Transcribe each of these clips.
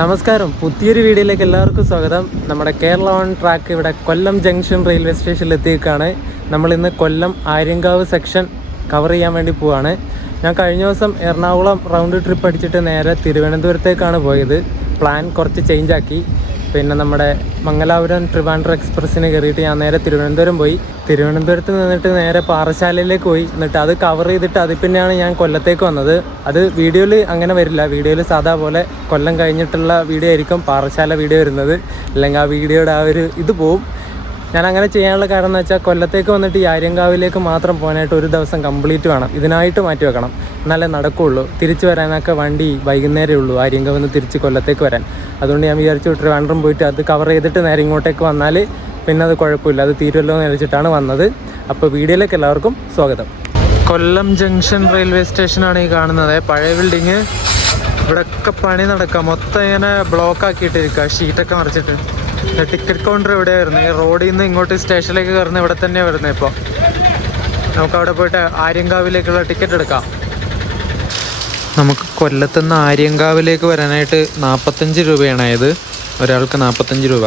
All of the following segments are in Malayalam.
നമസ്കാരം, പുതിയൊരു വീഡിയോയിലേക്ക് എല്ലാവർക്കും സ്വാഗതം. നമ്മുടെ കേരള ഓൺ ട്രാക്ക് ഇവിടെ കൊല്ലം ജംഗ്ഷൻ റെയിൽവേ സ്റ്റേഷനിൽ എത്തിയേക്കാണ്. നമ്മളിന്ന് കൊല്ലം ആര്യങ്കാവ് സെക്ഷൻ കവർ ചെയ്യാൻ വേണ്ടി പോവാണ്. ഞാൻ കഴിഞ്ഞ ദിവസം എറണാകുളം റൗണ്ട് ട്രിപ്പ് അടിച്ചിട്ട് നേരെ തിരുവനന്തപുരത്തേക്കാണ് പോയത്. പ്ലാൻ കുറച്ച് ചേഞ്ചാക്കി. പിന്നെ നമ്മുടെ മംഗലാപുരം ട്രിവാൻഡ്രം എക്സ്പ്രസ്സിന് കയറിയിട്ട് ഞാൻ നേരെ തിരുവനന്തപുരം പോയി. തിരുവനന്തപുരത്ത് നിന്നിട്ട് നേരെ പാറശാലയിലേക്ക് പോയി. എന്നിട്ട് അത് കവർ ചെയ്തിട്ട് അതിൽ പിന്നെയാണ് ഞാൻ കൊല്ലത്തേക്ക് വന്നത്. അത് വീഡിയോയിൽ അങ്ങനെ വരില്ല. വീഡിയോയിൽ സാധാ പോലെ കൊല്ലം കഴിഞ്ഞിട്ടുള്ള വീഡിയോ ആയിരിക്കും പാറശാല വീഡിയോ വരുന്നത്. അല്ലെങ്കിൽ ആ വീഡിയോയുടെ ആ ഒരു ഇത് പോവും. ഞാൻ അങ്ങനെ ചെയ്യാനുള്ള കാരണം എന്ന് വെച്ചാൽ കൊല്ലത്തേക്ക് വന്നിട്ട് ഈ ആര്യങ്കാവിലേക്ക് മാത്രം പോകാനായിട്ട് ഒരു ദിവസം കംപ്ലീറ്റ് വേണം. ഇതിനായിട്ട് മാറ്റി വെക്കണം, എന്നാലേ നടക്കുകയുള്ളൂ. തിരിച്ചു വരാനൊക്കെ വണ്ടി വൈകുന്നേരമേ ഉള്ളൂ ആര്യങ്കാവിൽ നിന്ന് തിരിച്ച് കൊല്ലത്തേക്ക് വരാൻ. അതുകൊണ്ട് ഞാൻ വിചാരിച്ചു ട്രിവാൻഡ്രം പോയിട്ട് അത് കവർ ചെയ്തിട്ട് നേരെ ഇങ്ങോട്ടേക്ക് വന്നാൽ പിന്നെ അത് കുഴപ്പമില്ല, അത് തീരുമല്ലോ എന്ന് വിചാരിച്ചിട്ടാണ് വന്നത്. അപ്പോൾ വീഡിയോയിലേക്ക് എല്ലാവർക്കും സ്വാഗതം. കൊല്ലം ജംഗ്ഷൻ റെയിൽവേ സ്റ്റേഷനാണ് ഈ കാണുന്നത്. പഴയ ബിൽഡിങ്. ഇവിടെയൊക്കെ പണി നടക്കുക. മൊത്തം ഇങ്ങനെ ബ്ലോക്ക് ആക്കിയിട്ടിരിക്കുക, ഷീറ്റൊക്കെ മറിച്ചിട്ട്. ടിക്കറ്റ് കൗണ്ടർ എവിടെയാണ് വരുന്നത്? ഈ റോഡിൽ നിന്ന് ഇങ്ങോട്ട് സ്റ്റേഷനിലേക്ക് കയറുന്നത് ഇവിടെ തന്നെയാണ് വരുന്നത്. ഇപ്പോൾ നമുക്ക് അവിടെ പോയിട്ട് ആര്യങ്കാവിലേക്കുള്ള ടിക്കറ്റ് എടുക്കാം. നമുക്ക് കൊല്ലത്തുനിന്ന് ആര്യങ്കാവിലേക്ക് വരാനായിട്ട് 45 രൂപയാണായത്. ഒരാൾക്ക് 45 രൂപ.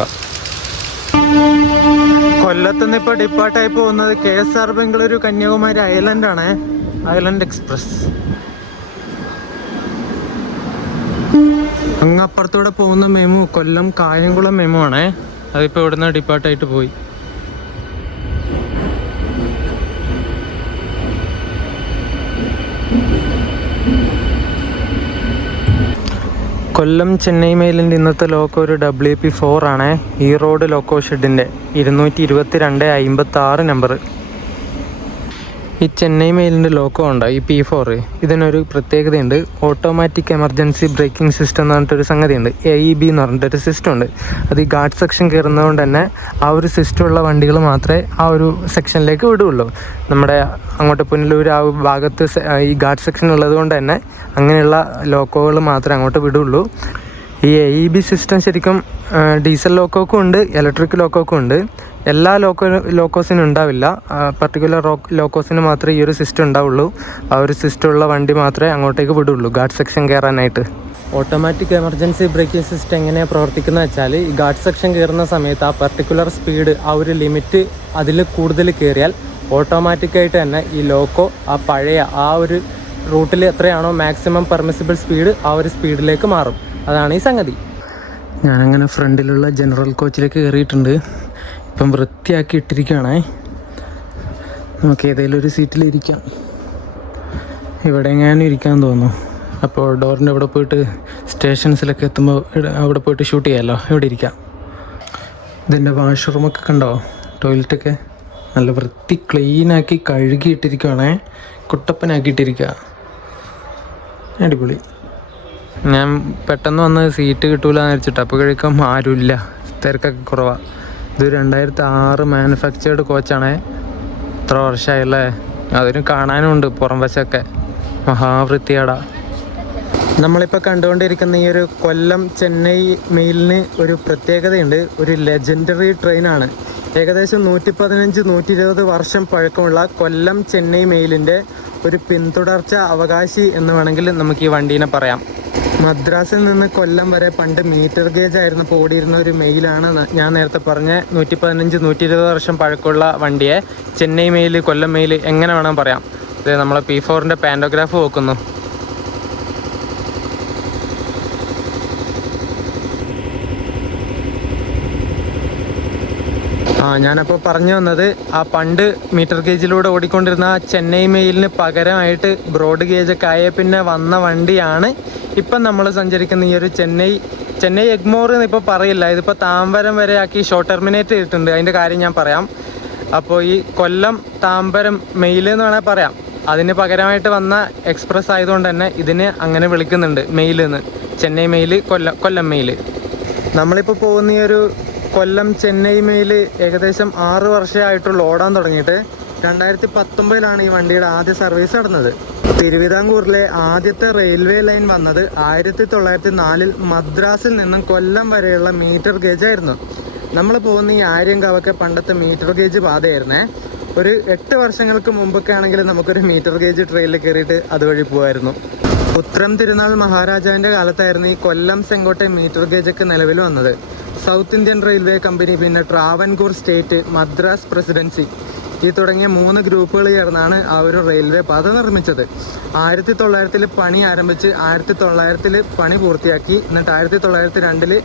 കൊല്ലത്തുനിന്ന് ഇപ്പോൾ ഡിപ്പാർട്ടായി പോകുന്നത് KSR ബംഗളൂരു കന്യാകുമാരി ഐലൻഡാണ്, ഐലൻഡ് എക്സ്പ്രസ്. അങ്ങപ്പുറത്തൂടെ പോകുന്ന മെമു കൊല്ലം കായംകുളം മെമു ആണേ. അതിപ്പോൾ ഇവിടുന്ന് ഡിപ്പാർട്ടായിട്ട് പോയി. കൊല്ലം ചെന്നൈ മെയിലിൻ്റെ ഇന്നത്തെ ലോക്കോ ഒരു WP4 ആണേ. ഈ റോഡ് ലോക്കോ ഷെഡിൻ്റെ 222/56 നമ്പർ. ഈ ചെന്നൈ മെയിലിൻ്റെ ലോക്കോ ഉണ്ട്, ഈ P4. ഇതിനൊരു പ്രത്യേകതയുണ്ട്. ഓട്ടോമാറ്റിക് എമർജൻസി ബ്രേക്കിംഗ് സിസ്റ്റം എന്ന് പറഞ്ഞിട്ടൊരു സംഗതിയുണ്ട്. AEB എന്ന് പറഞ്ഞിട്ടൊരു സിസ്റ്റം ഉണ്ട്. അത് ഈ ഗാർഡ് സെക്ഷൻ കയറുന്നതുകൊണ്ട് തന്നെ ആ ഒരു സിസ്റ്റമുള്ള വണ്ടികൾ മാത്രമേ ആ ഒരു സെക്ഷനിലേക്ക് വിടുകയുള്ളൂ. നമ്മുടെ അങ്ങോട്ട് പുനലൂർ ആ ഭാഗത്ത് ഈ ഗാർഡ് സെക്ഷൻ ഉള്ളത് കൊണ്ട് തന്നെ അങ്ങനെയുള്ള ലോക്കോകൾ മാത്രമേ അങ്ങോട്ട് വിടുകയുള്ളൂ. ഈ AEB സിസ്റ്റം ശരിക്കും ഡീസൽ ലോക്കോക്കും ഉണ്ട്, ഇലക്ട്രിക് ലോക്കോക്കും ഉണ്ട്. എല്ലാ ലോക്കോസിനും ഉണ്ടാവില്ല. പർട്ടിക്കുലർ ലോക്കോസിന് മാത്രമേ ഈ ഒരു സിസ്റ്റം ഉണ്ടാവുള്ളൂ. ആ ഒരു സിസ്റ്റമുള്ള വണ്ടി മാത്രമേ അങ്ങോട്ടേക്ക് വിടുള്ളൂ ഗാർഡ് സെക്ഷൻ കയറാനായിട്ട്. ഓട്ടോമാറ്റിക് എമർജൻസി ബ്രേക്കിംഗ് സിസ്റ്റം എങ്ങനെയാണ് പ്രവർത്തിക്കുന്നത് വെച്ചാൽ, ഈ ഗാർഡ് സെക്ഷൻ കയറുന്ന സമയത്ത് ആ പർട്ടിക്കുലർ സ്പീഡ്, ആ ഒരു ലിമിറ്റ് അതിൽ കൂടുതൽ കയറിയാൽ ഓട്ടോമാറ്റിക്കായിട്ട് തന്നെ ഈ ലോക്കോ ആ പഴയ ആ ഒരു റൂട്ടിൽ എത്രയാണോ മാക്സിമം പെർമിസിബിൾ സ്പീഡ് ആ ഒരു സ്പീഡിലേക്ക് മാറും. അതാണ് ഈ സംഗതി. ഞാനങ്ങനെ ഫ്രണ്ടിലുള്ള ജനറൽ കോച്ചിലേക്ക് കയറിയിട്ടുണ്ട്. ഇപ്പം വൃത്തിയാക്കി ഇട്ടിരിക്കുകയാണേ. നമുക്ക് ഏതെങ്കിലും ഒരു സീറ്റിലിരിക്കാം. ഇവിടെ എങ്ങാനും ഇരിക്കാൻ തോന്നുന്നു. അപ്പോൾ ഡോറിൻ്റെ അവിടെ പോയിട്ട് സ്റ്റേഷൻസിലൊക്കെ എത്തുമ്പോൾ അവിടെ പോയിട്ട് ഷൂട്ട് ചെയ്യാമല്ലോ. ഇവിടെ ഇരിക്കാം. ഇതിൻ്റെ വാഷ്റൂമൊക്കെ കണ്ടോ? ടോയ്ലറ്റൊക്കെ നല്ല വൃത്തി ക്ലീനാക്കി കഴുകിയിട്ടിരിക്കുകയാണേ. കുട്ടപ്പനാക്കിയിട്ടിരിക്കുക. അടിപൊളി. ഞാൻ പെട്ടെന്ന് വന്ന് സീറ്റ് കിട്ടൂലെന്ന് വെച്ചിട്ട് അപ്പോൾ കഴിക്കാൻ ആരുമില്ല, തിരക്കൊക്കെ കുറവാണ്. ഇത് 2006 മാനുഫാക്ചേർഡ് കോച്ചാണേ. ഇത്ര വർഷമായല്ലേ. അതിന് കാണാനുമുണ്ട് പുറം വശമൊക്കെ. മഹാവൃത്തിയാടാ. നമ്മളിപ്പോൾ കണ്ടുകൊണ്ടിരിക്കുന്ന ഈ ഒരു കൊല്ലം ചെന്നൈ മെയിലിന് ഒരു പ്രത്യേകതയുണ്ട്. ഒരു ലെജൻഡറി ട്രെയിനാണ്. ഏകദേശം 115-120 വർഷം പഴക്കമുള്ള കൊല്ലം ചെന്നൈ മെയിലിൻ്റെ ഒരു പിന്തുടർച്ച അവകാശി എന്ന് വേണമെങ്കിൽ നമുക്ക് ഈ വണ്ടീനെ പറയാം. മദ്രാസിൽ നിന്ന് കൊല്ലം വരെ പണ്ട് മീറ്റർ ഗേജ് ആയിരുന്നപ്പോൾ ഓടിയിരുന്ന ഒരു മെയിലാണ് ഞാൻ നേരത്തെ പറഞ്ഞ 115-120 വർഷം പഴക്കമുള്ള വണ്ടിയെ ചെന്നൈ മെയിൽ, കൊല്ലം മെയിൽ എങ്ങനെ വേണം പറയാം. ഇത് നമ്മളെ P4ൻ്റെ പാൻറ്റോഗ്രാഫ് നോക്കുന്നു. ഞാനപ്പോൾ പറഞ്ഞു വന്നത്, ആ പണ്ട് മീറ്റർ ഗേജിലൂടെ ഓടിക്കൊണ്ടിരുന്ന ചെന്നൈ മെയിലിന് പകരമായിട്ട് ബ്രോഡ് ഗേജൊക്കെ ആയ പിന്നെ വന്ന വണ്ടിയാണ് ഇപ്പം നമ്മൾ സഞ്ചരിക്കുന്ന ഈ ഒരു ചെന്നൈ എഗ്മോർ എന്ന് ഇപ്പോൾ പറയില്ല. ഇതിപ്പോൾ താമ്പരം വരെ ആക്കി ഷോർട്ട് ടെർമിനേറ്റ് ചെയ്തിട്ടുണ്ട്. അതിൻ്റെ കാര്യം ഞാൻ പറയാം. അപ്പോൾ ഈ കൊല്ലം താമ്പരം മെയിൽ എന്ന് വേണമെങ്കിൽ പറയാം. അതിന് പകരമായിട്ട് വന്ന എക്സ്പ്രസ് ആയതുകൊണ്ട് തന്നെ ഇതിന് അങ്ങനെ വിളിക്കുന്നുണ്ട്, മെയിൽ എന്ന്. ചെന്നൈ മെയിൽ, കൊല്ലം മെയിൽ. നമ്മളിപ്പോൾ പോകുന്ന ഈ ഒരു കൊല്ലം ചെന്നൈ മെയിൽ ഏകദേശം 6 വർഷമായിട്ടുള്ള ഓടാൻ തുടങ്ങിയിട്ട്. 2019 ഈ വണ്ടിയുടെ ആദ്യ സർവീസ് നടന്നത്. തിരുവിതാംകൂറിലെ ആദ്യത്തെ റെയിൽവേ ലൈൻ വന്നത് 1904 മദ്രാസിൽ നിന്നും കൊല്ലം വരെയുള്ള മീറ്റർ ഗേജ് ആയിരുന്നു. നമ്മൾ പോകുന്ന ഈ ആര്യങ്കാവൊക്കെ പണ്ടത്തെ മീറ്റർ ഗേജ് പാതയായിരുന്നേ. ഒരു 8 വർഷങ്ങൾക്ക് മുമ്പൊക്കെ ആണെങ്കിൽ നമുക്കൊരു മീറ്റർ ഗേജ് ട്രെയിനിൽ കയറിയിട്ട് അതുവഴി പോകുമായിരുന്നു. ഉത്രം തിരുനാൾ മഹാരാജാവിൻ്റെ കാലത്തായിരുന്നു ഈ കൊല്ലം ചെങ്കോട്ടയം മീറ്റർ ഗേജൊക്കെ നിലവിൽ വന്നത്. സൗത്ത് ഇന്ത്യൻ റെയിൽവേ കമ്പനി, പിന്നെ ട്രാവൻകൂർ സ്റ്റേറ്റ്, മദ്രാസ് പ്രസിഡൻസി ഈ തുടങ്ങിയ 3 ഗ്രൂപ്പുകൾ ചേർന്നാണ് ആ ഒരു റെയിൽവേ പാത നിർമ്മിച്ചത്. 1900 പണി ആരംഭിച്ച് 1900 പണി പൂർത്തിയാക്കി. എന്നിട്ട് 1902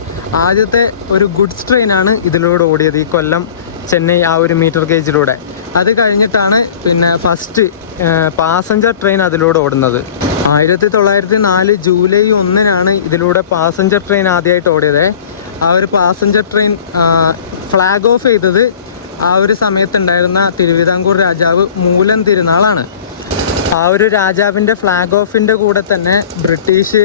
ആദ്യത്തെ ഒരു ഗുഡ്സ് ട്രെയിനാണ് ഇതിലൂടെ ഓടിയത്, ഈ കൊല്ലം ചെന്നൈ ആ ഒരു മീറ്റർ ഗേജിലൂടെ. അത് കഴിഞ്ഞിട്ടാണ് പിന്നെ ഫസ്റ്റ് പാസഞ്ചർ ട്രെയിൻ അതിലൂടെ ഓടുന്നത്. 1904 ജൂലൈ 1 ഇതിലൂടെ പാസഞ്ചർ ട്രെയിൻ ആദ്യമായിട്ട് ഓടിയത്. ആ ഒരു പാസഞ്ചർ ട്രെയിൻ ഫ്ലാഗ് ഓഫ് ചെയ്തത് ആ ഒരു സമയത്തുണ്ടായിരുന്ന തിരുവിതാംകൂർ രാജാവ് മൂലം തിരുനാളാണ്. ആ ഒരു രാജാവിൻ്റെ ഫ്ലാഗ് ഓഫിൻ്റെ കൂടെ തന്നെ ബ്രിട്ടീഷ്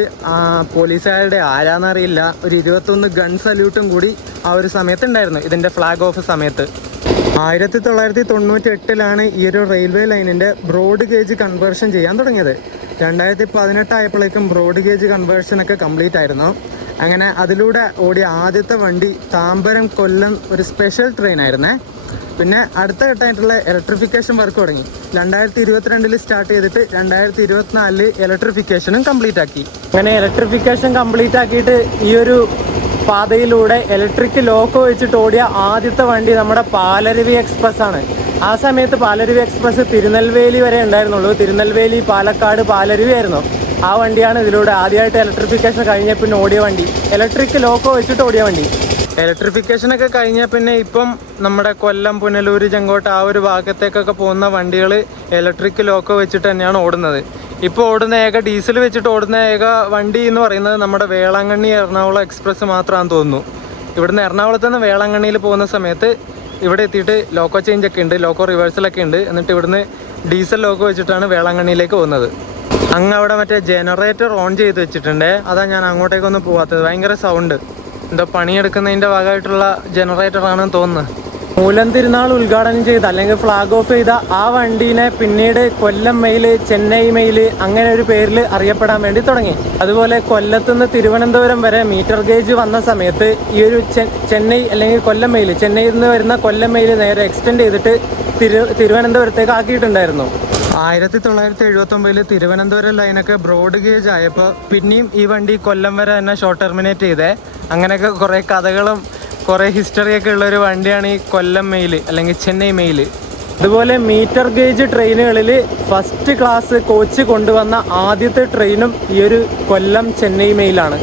പോലീസുകാരുടെ ആരാന്നറിയില്ല ഒരു 21 ഗൺ സല്യൂട്ടും കൂടി ആ ഒരു സമയത്തുണ്ടായിരുന്നു ഇതിൻ്റെ ഫ്ലാഗ് ഓഫ് സമയത്ത്. 1998 ഈ ഒരു റെയിൽവേ ലൈനിൻ്റെ ബ്രോഡ് ഗേജ് കൺവേർഷൻ ചെയ്യാൻ തുടങ്ങിയത്. 2018 ആയപ്പോഴേക്കും ബ്രോഡ് ഗേജ് കൺവേർഷനൊക്കെ കംപ്ലീറ്റ് ആയിരുന്നു. അങ്ങനെ അതിലൂടെ ഓടിയ ആദ്യത്തെ വണ്ടി താമ്പരം കൊല്ലം ഒരു സ്പെഷ്യൽ ട്രെയിൻ ആയിരുന്നേ. പിന്നെ അടുത്ത ഘട്ടമായിട്ടുള്ള ഇലക്ട്രിഫിക്കേഷൻ വർക്ക് തുടങ്ങി. 2022 സ്റ്റാർട്ട് ചെയ്തിട്ട് 2024 ഇലക്ട്രിഫിക്കേഷനും കംപ്ലീറ്റ് ആക്കി. അങ്ങനെ ഇലക്ട്രിഫിക്കേഷൻ കംപ്ലീറ്റ് ആക്കിയിട്ട് ഈ ഒരു പാതയിലൂടെ ഇലക്ട്രിക് ലോക്കോ വെച്ചിട്ട് ഓടിയ ആദ്യത്തെ വണ്ടി നമ്മുടെ പാലരുവി എക്സ്പ്രസ് ആണ്. ആ സമയത്ത് പാലരുവി എക്സ്പ്രസ് തിരുനെൽവേലി വരെ ഉണ്ടായിരുന്നുള്ളൂ. തിരുനെൽവേലി, പാലക്കാട്, പാലരുവി ആയിരുന്നു. ആ വണ്ടിയാണ് ഇതിലൂടെ ആദ്യമായിട്ട് ഇലക്ട്രിഫിക്കേഷൻ കഴിഞ്ഞ പിന്നെ ഓടിയ വണ്ടി, ഇലക്ട്രിക് ലോക്കോ വെച്ചിട്ട് ഓടിയ വണ്ടി. ഇലക്ട്രിഫിക്കേഷനൊക്കെ കഴിഞ്ഞ പിന്നെ ഇപ്പം നമ്മുടെ കൊല്ലം, പുനലൂർ, ചെങ്കോട്ട ആ ഒരു ഭാഗത്തേക്കൊക്കെ പോകുന്ന വണ്ടികൾ ഇലക്ട്രിക് ലോക്കോ വെച്ചിട്ട് തന്നെയാണ് ഓടുന്നത്. ഇപ്പോൾ ഓടുന്ന ഏക ഡീസൽ വെച്ചിട്ട് ഓടുന്ന ഏക വണ്ടി എന്ന് പറയുന്നത് നമ്മുടെ വേളാങ്കണ്ണി എറണാകുളം എക്സ്പ്രസ് മാത്രമാണെന്ന് തോന്നുന്നു. ഇവിടുന്ന് എറണാകുളത്ത് നിന്ന് വേളാങ്കണ്ണിയിൽ പോകുന്ന സമയത്ത് ഇവിടെ എത്തിയിട്ട് ലോക്കോ ചേഞ്ച് ഒക്കെ ഉണ്ട്, ലോക്കോ റിവേഴ്സലൊക്കെ ഉണ്ട്. എന്നിട്ട് ഇവിടുന്ന് ഡീസൽ ലോക്കോ വെച്ചിട്ടാണ് വേളാങ്കണ്ണിയിലേക്ക് പോകുന്നത്. അങ്ങ് അവിടെ മറ്റേ ജനറേറ്റർ ഓൺ ചെയ്ത് വെച്ചിട്ടുണ്ട്. അതാ ഞാൻ അങ്ങോട്ടേക്കൊന്നും പോവാത്തത്. ഭയങ്കര സൗണ്ട്, എന്തോ പണിയെടുക്കുന്നതിൻ്റെ ഭാഗമായിട്ടുള്ള ജനറേറ്ററാണെന്ന് തോന്നുന്നത്. മൂലം തിരുനാൾ ഉദ്ഘാടനം ചെയ്ത അല്ലെങ്കിൽ ഫ്ലാഗ് ഓഫ് ചെയ്ത ആ വണ്ടീനെ പിന്നീട് കൊല്ലം മെയിൽ, ചെന്നൈ മെയിൽ അങ്ങനെ ഒരു പേരിൽ അറിയപ്പെടാൻ വേണ്ടി തുടങ്ങി. അതുപോലെ കൊല്ലത്തുനിന്ന് തിരുവനന്തപുരം വരെ മീറ്റർ ഗേജ് വന്ന സമയത്ത് ഈ ഒരു ചെന്നൈ അല്ലെങ്കിൽ കൊല്ലം മെയിൽ, ചെന്നൈയിൽ നിന്ന് വരുന്ന കൊല്ലം മെയിൽ നേരെ എക്സ്റ്റെൻഡ് ചെയ്തിട്ട് തിരുവനന്തപുരത്തേക്ക് ആക്കിയിട്ടുണ്ടായിരുന്നു. 1979 തിരുവനന്തപുരം ലൈനൊക്കെ ബ്രോഡ് ഗേജ് ആയപ്പോൾ പിന്നെയും ഈ വണ്ടി കൊല്ലം വരെ തന്നെ ഷോർട്ട് ടെർമിനേറ്റ് ചെയ്തേ. അങ്ങനെയൊക്കെ കുറേ കഥകളും കുറേ ഹിസ്റ്ററിയൊക്കെ ഉള്ളൊരു വണ്ടിയാണ് ഈ കൊല്ലം മെയിൽ അല്ലെങ്കിൽ ചെന്നൈ മെയിൽ. അതുപോലെ മീറ്റർ ഗേജ് ട്രെയിനുകളിൽ ഫസ്റ്റ് ക്ലാസ് കോച്ച് കൊണ്ടുവന്ന ആദ്യത്തെ ട്രെയിനും ഈ ഒരു കൊല്ലം ചെന്നൈ മെയിലാണ്.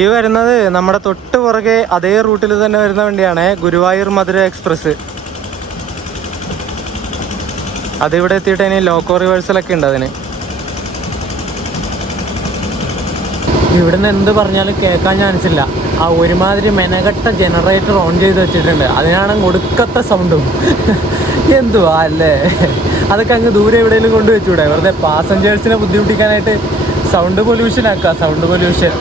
ഈ വരുന്നത് നമ്മുടെ തൊട്ട് പുറകെ അതേ റൂട്ടിൽ തന്നെ വരുന്ന വണ്ടിയാണ് ഗുരുവായൂർ മധുര എക്സ്പ്രസ്. അതിവിടെ എത്തിയിട്ട് ഇനി ലോക്കോ റിവേഴ്സലൊക്കെ ഉണ്ട് അതിന്. ഇവിടുന്ന് എന്ത് പറഞ്ഞാലും കേൾക്കാൻ ചാൻസില്ല. ആ ഒരുമാതിരി മെനകെട്ട ജനറേറ്റർ ഓൺ ചെയ്ത് വെച്ചിട്ടുണ്ട്. അതിനാണ് ഒടുക്കത്തെ സൗണ്ടും. എന്തുവാ അല്ലേ, അതൊക്കെ അങ്ങ് ദൂരെ എവിടെയെങ്കിലും കൊണ്ടുവച്ചൂടെ? വെറുതെ പാസഞ്ചേഴ്സിനെ ബുദ്ധിമുട്ടിക്കാനായിട്ട് സൗണ്ട് പൊല്യൂഷൻ ആക്കുക. സൗണ്ട് പൊല്യൂഷൻ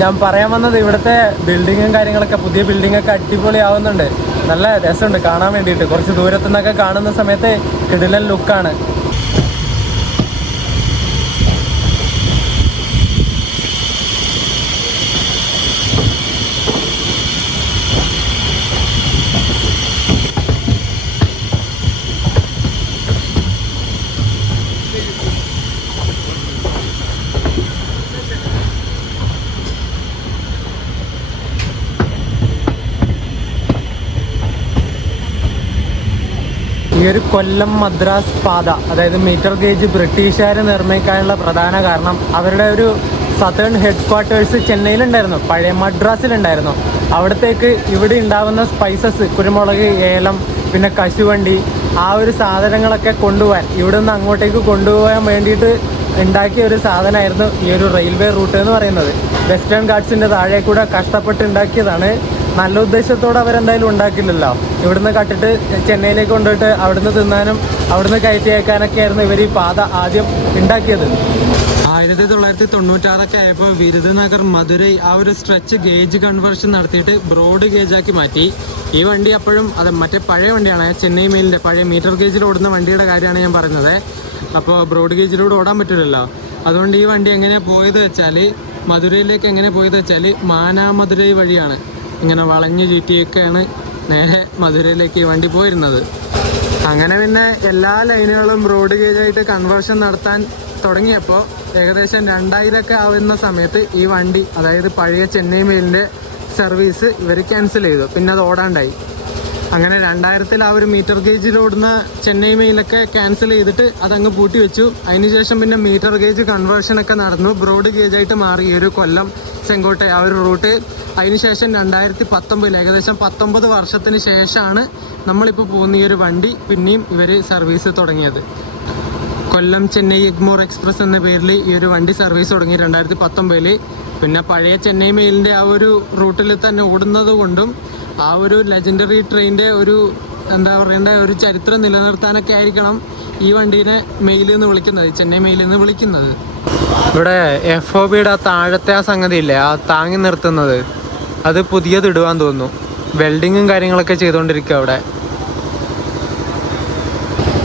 ഞാൻ പറയാൻ വന്നത്, ഇവിടുത്തെ ബിൽഡിങ്ങും കാര്യങ്ങളൊക്കെ, പുതിയ ബിൽഡിങ്ങൊക്കെ അടിപൊളിയാവുന്നുണ്ട്. നല്ല രസമുണ്ട് കാണാൻ വേണ്ടിയിട്ട്. കുറച്ച് ദൂരത്തു നിന്നൊക്കെ കാണുന്ന സമയത്ത് കിടിലൻ ലുക്കാണ്. ഈ ഒരു കൊല്ലം മദ്രാസ് പാത, അതായത് മീറ്റർ ഗേജ് ബ്രിട്ടീഷുകാർ നിർമ്മിക്കാനുള്ള പ്രധാന കാരണം അവരുടെ ഒരു സതേൺ ഹെഡ് ക്വാർട്ടേഴ്സ് ചെന്നൈയിലുണ്ടായിരുന്നു, പഴയ മദ്രാസിലുണ്ടായിരുന്നു. അവിടത്തേക്ക് ഇവിടെ ഉണ്ടാകുന്ന സ്പൈസസ്, കുരുമുളക്, ഏലം, പിന്നെ കശുവണ്ടി, ആ ഒരു സാധനങ്ങളൊക്കെ കൊണ്ടുപോകാൻ, ഇവിടെ നിന്ന് അങ്ങോട്ടേക്ക് കൊണ്ടുപോകാൻ വേണ്ടിയിട്ട് ഉണ്ടാക്കിയ ഒരു സാധനമായിരുന്നു ഈ ഒരു റെയിൽവേ റൂട്ട് എന്ന് പറയുന്നത്. വെസ്റ്റേൺ ഗാട്ട്സിൻ്റെ താഴെ കൂടെ കഷ്ടപ്പെട്ട് ഉണ്ടാക്കിയതാണ്. നല്ല ഉദ്ദേശത്തോടെ അവരെന്തായാലും ഉണ്ടാക്കില്ലല്ലോ. ഇവിടുന്ന് കട്ടിട്ട് ചെന്നൈയിലേക്ക് കൊണ്ടുപോയിട്ട് അവിടുന്ന് തിന്നാനും അവിടുന്ന് കയറ്റി അയക്കാനൊക്കെ ആയിരുന്നു ഇവർ ഈ പാത ആദ്യം ഉണ്ടാക്കിയത്. 1996 ആയപ്പോൾ വിരുദനഗർ മധുരൈ ആ ഒരു സ്ട്രെച്ച് ഗേജ് കൺവേർഷൻ നടത്തിയിട്ട് ബ്രോഡ് ഗേജാക്കി മാറ്റി. ഈ വണ്ടി അപ്പോഴും അത് മറ്റേ പഴയ വണ്ടിയാണ്, ചെന്നൈ മെയിലിൻ്റെ പഴയ മീറ്റർ ഗേജിൽ ഓടുന്ന വണ്ടിയുടെ കാര്യമാണ് ഞാൻ പറയുന്നത്. അപ്പോൾ ബ്രോഡ് ഗേജിലൂടെ ഓടാൻ പറ്റില്ലല്ലോ. അതുകൊണ്ട് ഈ വണ്ടി എങ്ങനെയാണ് പോയത് വെച്ചാൽ, മധുരയിലേക്ക് എങ്ങനെ പോയത് വെച്ചാൽ മാനാമധുരൈ വഴിയാണ്. ഇങ്ങനെ വളഞ്ഞ് ചുറ്റിയൊക്കെയാണ് നേരെ മധുരയിലേക്ക് ഈ വണ്ടി പോയിരുന്നത്. അങ്ങനെ പിന്നെ എല്ലാ ലൈനുകളും ബ്രോഡ് ഗേജായിട്ട് കൺവേർഷൻ നടത്താൻ തുടങ്ങിയപ്പോൾ ഏകദേശം 2000 ആവുന്ന സമയത്ത് ഈ വണ്ടി, അതായത് പഴയ ചെന്നൈ മെയിലിൻ്റെ സർവീസ് ഇവർ ക്യാൻസൽ ചെയ്തു. പിന്നെ അത് ഓടാണ്ടായി. അങ്ങനെ 2000 ആ ഒരു മീറ്റർ ഗേജിലോടുന്ന ചെന്നൈ മെയിലൊക്കെ ക്യാൻസൽ ചെയ്തിട്ട് അതങ്ങ് പൂട്ടി വെച്ചു. അതിനുശേഷം പിന്നെ മീറ്റർ ഗേജ് കൺവേർഷനൊക്കെ നടന്നു, ബ്രോഡ് ഗേജായിട്ട് മാറി ഈ ഒരു കൊല്ലം ചെങ്കോട്ടെ ആ ഒരു റൂട്ട്. അതിനുശേഷം 2019 ഏകദേശം 19 വർഷത്തിന് ശേഷമാണ് നമ്മളിപ്പോൾ പോകുന്ന ഈ ഒരു വണ്ടി പിന്നെയും ഇവർ സർവീസ് തുടങ്ങിയത്. കൊല്ലം ചെന്നൈ എഗ്മോർ എക്സ്പ്രസ് എന്ന പേരിൽ ഈ ഒരു വണ്ടി സർവീസ് തുടങ്ങി 2019. പിന്നെ പഴയ ചെന്നൈ മെയിലിൻ്റെ ആ ഒരു റൂട്ടിൽ തന്നെ ഓടുന്നത് കൊണ്ടും ആ ഒരു ലെജൻഡറി ട്രെയിനിൻ്റെ ഒരു എന്താ പറയേണ്ട ഒരു ചരിത്രം നിലനിർത്താനൊക്കെ ആയിരിക്കണം ഈ വണ്ടീനെ മെയിൽ എന്ന് വിളിക്കുന്നത്, ചെന്നൈ മെയിൽ എന്ന് വിളിക്കുന്നത്. ഇവിടെ FOBയുടെ ആ താഴത്തെ ആ സംഗതി ഇല്ലേ, ആ താങ്ങി നിർത്തുന്നത്, അത് പുതിയത് ഇടുവാൻ തോന്നുന്നു. വെൽഡിങ്ങും കാര്യങ്ങളൊക്കെ ചെയ്തുകൊണ്ടിരിക്കുക അവിടെ.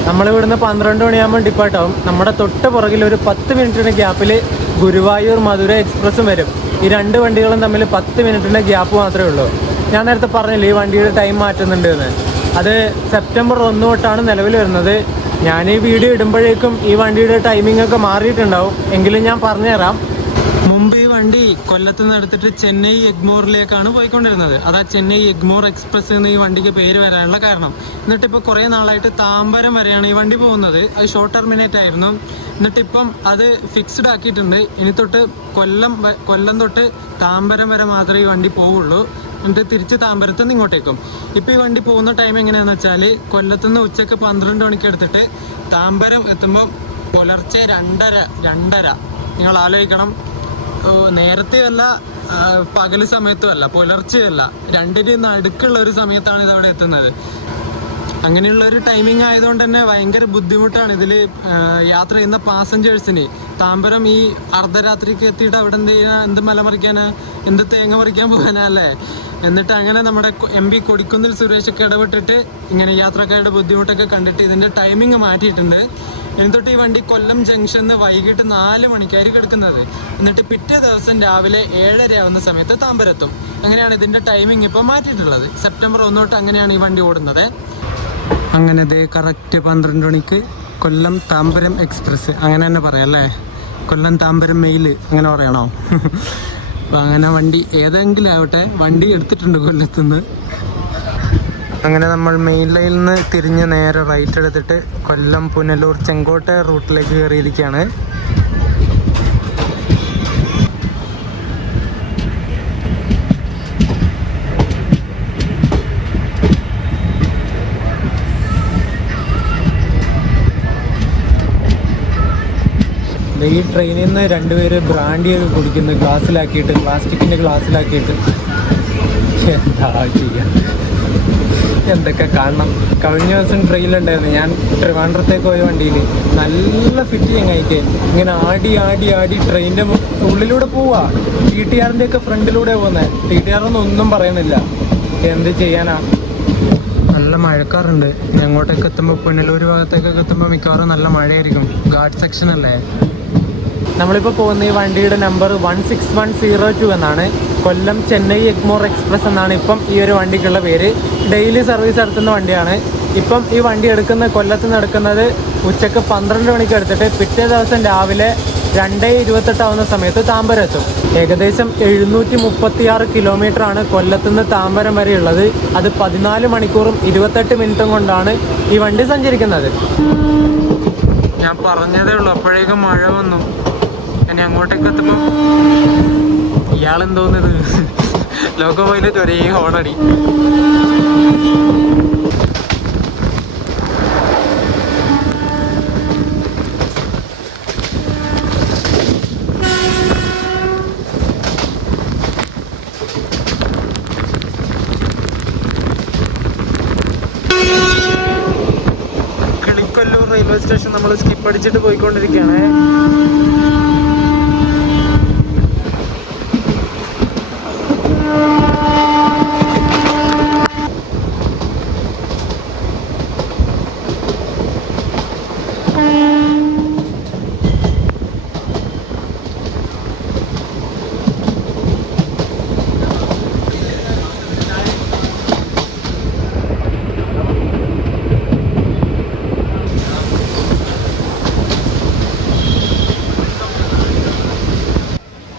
നമ്മളിവിടുന്ന് 12 മണിയാകുമ്പോൾ ഡിപ്പാർട്ടാവും. നമ്മുടെ തൊട്ട് പുറകിൽ ഒരു 10 മിനിറ്റിൻ്റെ ഗ്യാപ്പിൽ ഗുരുവായൂർ മധുര എക്സ്പ്രസ്സും വരും. ഈ 2 വണ്ടികളും തമ്മിൽ 10 മിനിറ്റിൻ്റെ ഗ്യാപ്പ് മാത്രമേ ഉള്ളൂ. ഞാൻ നേരത്തെ പറഞ്ഞില്ലേ ഈ വണ്ടിയുടെ ടൈം മാറ്റുന്നുണ്ട് എന്ന്. അത് സെപ്റ്റംബർ 1 തൊട്ടാണ് നിലവിൽ വരുന്നത്. ഞാൻ ഈ വീഡിയോ ഇടുമ്പോഴേക്കും ഈ വണ്ടിയുടെ ടൈമിംഗ് ഒക്കെ മാറിയിട്ടുണ്ടാവും. എങ്കിലും ഞാൻ പറഞ്ഞുതരാം. മുമ്പ് ഈ വണ്ടി കൊല്ലത്ത് നിന്ന് എടുത്തിട്ട് ചെന്നൈ എഗ്മോറിലേക്കാണ് പോയിക്കൊണ്ടിരുന്നത്. അതാ ചെന്നൈ എഗ്മോർ എക്സ്പ്രസ് എന്ന് ഈ വണ്ടിക്ക് പേര് വരാനുള്ള കാരണം. എന്നിട്ടിപ്പോൾ കുറേ നാളായിട്ട് താമ്പരം വരെയാണ് ഈ വണ്ടി പോകുന്നത്. അത് ഷോർട്ട് ടെർമിനേറ്റ് ആയിരുന്നു. എന്നിട്ടിപ്പം അത് ഫിക്സ്ഡ് ആക്കിയിട്ടുണ്ട്. ഇനി തൊട്ട് കൊല്ലം തൊട്ട് താമ്പരം വരെ മാത്രമേ ഈ വണ്ടി പോവുള്ളൂ. എന്നിട്ട് തിരിച്ച് താമ്പരത്ത് നിന്ന് ഇങ്ങോട്ടേക്കും. ഇപ്പോൾ ഈ വണ്ടി പോകുന്ന ടൈം എങ്ങനെയാണെന്ന് വെച്ചാൽ, കൊല്ലത്തുനിന്ന് ഉച്ചയ്ക്ക് 12 മണിക്ക് എടുത്തിട്ട് താമ്പരം എത്തുമ്പോൾ പുലർച്ചെ 2:30. നിങ്ങൾ ആലോചിക്കണം, നേരത്തെയല്ല പകൽ സമയത്തുമല്ല പുലർച്ചെയല്ല, രണ്ടിനും നടുക്കുള്ള ഒരു സമയത്താണ് ഇതവിടെ എത്തുന്നത്. അങ്ങനെയുള്ള ഒരു ടൈമിംഗ് ആയതുകൊണ്ട് തന്നെ ഭയങ്കര ബുദ്ധിമുട്ടാണ് ഇതിൽ യാത്ര ചെയ്യുന്ന പാസഞ്ചേഴ്സിന്. താമ്പരം ഈ അർദ്ധരാത്രിക്ക് എത്തിയിട്ട് അവിടെ എന്ത് മലമറിക്കാനാ, എന്ത് തേങ്ങ മറിക്കാൻ പോകാനാ അല്ലേ. എന്നിട്ട് അങ്ങനെ നമ്മുടെ MP കൊടിക്കുന്നിൽ സുരേഷൊക്കെ ഇടപെട്ടിട്ട് ഇങ്ങനെ യാത്രക്കാരുടെ ബുദ്ധിമുട്ടൊക്കെ കണ്ടിട്ട് ഇതിൻ്റെ ടൈമിങ് മാറ്റിയിട്ടുണ്ട്. ഇനി തൊട്ട് ഈ വണ്ടി കൊല്ലം ജംഗ്ഷനിൽ വൈകിട്ട് 4 മണിക്കായിരിക്കും എടുക്കുന്നത്. എന്നിട്ട് പിറ്റേ ദിവസം രാവിലെ 7:30 ആവുന്ന സമയത്ത് താമ്പരത്തും. അങ്ങനെയാണ് ഇതിൻ്റെ ടൈമിംഗ് ഇപ്പോൾ മാറ്റിയിട്ടുള്ളത്. സെപ്റ്റംബർ 1 തൊട്ട് അങ്ങനെയാണ് ഈ വണ്ടി ഓടുന്നത്. അങ്ങനെ ദേ കറക്റ്റ് 12 മണിക്ക് കൊല്ലം താമ്പരം എക്സ്പ്രസ്, അങ്ങനെ തന്നെ പറയാം അല്ലേ, കൊല്ലം താമ്പരം മെയിൽ അങ്ങനെ പറയണോ? അപ്പം അങ്ങനെ വണ്ടി ഏതെങ്കിലും ആവട്ടെ, വണ്ടി എടുത്തിട്ടുണ്ട് കൊല്ലത്തുനിന്ന്. അങ്ങനെ നമ്മൾ മെയിൻ ലൈനിൽ നിന്ന് തിരിഞ്ഞ് നേരെ റൈറ്റ് എടുത്തിട്ട് കൊല്ലം പുനലൂർ ചെങ്കോട്ടെ റൂട്ടിലേക്ക് കയറിയിരിക്കുകയാണ്. ഈ ട്രെയിനിൽ നിന്ന് 2 പേര് ബ്രാൻഡിയൊക്കെ കുടിക്കുന്നു, ഗ്ലാസ്സിലാക്കിയിട്ട്, പ്ലാസ്റ്റിക്കിൻ്റെ ഗ്ലാസ്സിലാക്കിയിട്ട്. എന്താ ചെയ്യുക, എന്തൊക്കെ കാണണം. കഴിഞ്ഞ ദിവസം ട്രെയിനിലുണ്ടായിരുന്നു, ഞാൻ ട്രിവാൻഡ്രത്തേക്ക് പോയ വണ്ടിയിൽ നല്ല ഫിറ്റ് ചങ്ങായിക്ക് ഇങ്ങനെ ആടി ട്രെയിനിൻ്റെ ഉള്ളിലൂടെ പോവുക. TTRൻ്റെ ഒക്കെ ഫ്രണ്ടിലൂടെ പോകുന്നത്. TTR ഒന്നും പറയുന്നില്ല, എന്ത് ചെയ്യാനാ. നല്ല മഴക്കാറുണ്ട്. ഞങ്ങോട്ടേക്ക് എത്തുമ്പോൾ പുനലൂർ ഭാഗത്തേക്കൊക്കെ എത്തുമ്പോൾ മിക്കവാറും നല്ല മഴയായിരിക്കും. ഗാർഡ് സെക്ഷൻ അല്ലേ. നമ്മളിപ്പോൾ പോകുന്ന ഈ വണ്ടിയുടെ നമ്പർ 16102 എന്നാണ്. കൊല്ലം ചെന്നൈ എഗ്മോർ എക്സ്പ്രസ് എന്നാണ് ഇപ്പം ഈ ഒരു വണ്ടിക്കുള്ള പേര്. ഡെയിലി സർവീസ് നടത്തുന്ന വണ്ടിയാണ്. ഇപ്പം ഈ വണ്ടി കൊല്ലത്ത് നിന്ന് എടുക്കുന്നത് ഉച്ചയ്ക്ക് 12 മണിക്ക് എടുത്തിട്ട് പിറ്റേ ദിവസം രാവിലെ 2:28 ആവുന്ന സമയത്ത് താമ്പരം എത്തും. ഏകദേശം 736 കിലോമീറ്ററാണ് കൊല്ലത്തുനിന്ന് താമ്പരം വരെ ഉള്ളത്. അത് 14 മണിക്കൂറും 28 മിനിറ്റും കൊണ്ടാണ് ഈ വണ്ടി സഞ്ചരിക്കുന്നത്. ഞാൻ പറഞ്ഞതേ ഉള്ളൂ, അപ്പോഴേക്കും മഴ വന്നു. ഇനി അങ്ങോട്ടേക്ക് എത്തുമ്പോൾ ഇയാളെന്തോന്നത് ലോക്കോ പൈലറ്റ് ഒരേ ഹോണടി. കിളിക്കൊല്ലൂർ റെയിൽവേ സ്റ്റേഷൻ നമ്മൾ സ്കിപ്പ് അടിച്ചിട്ട് പോയിക്കൊണ്ടിരിക്കുകയാണ്.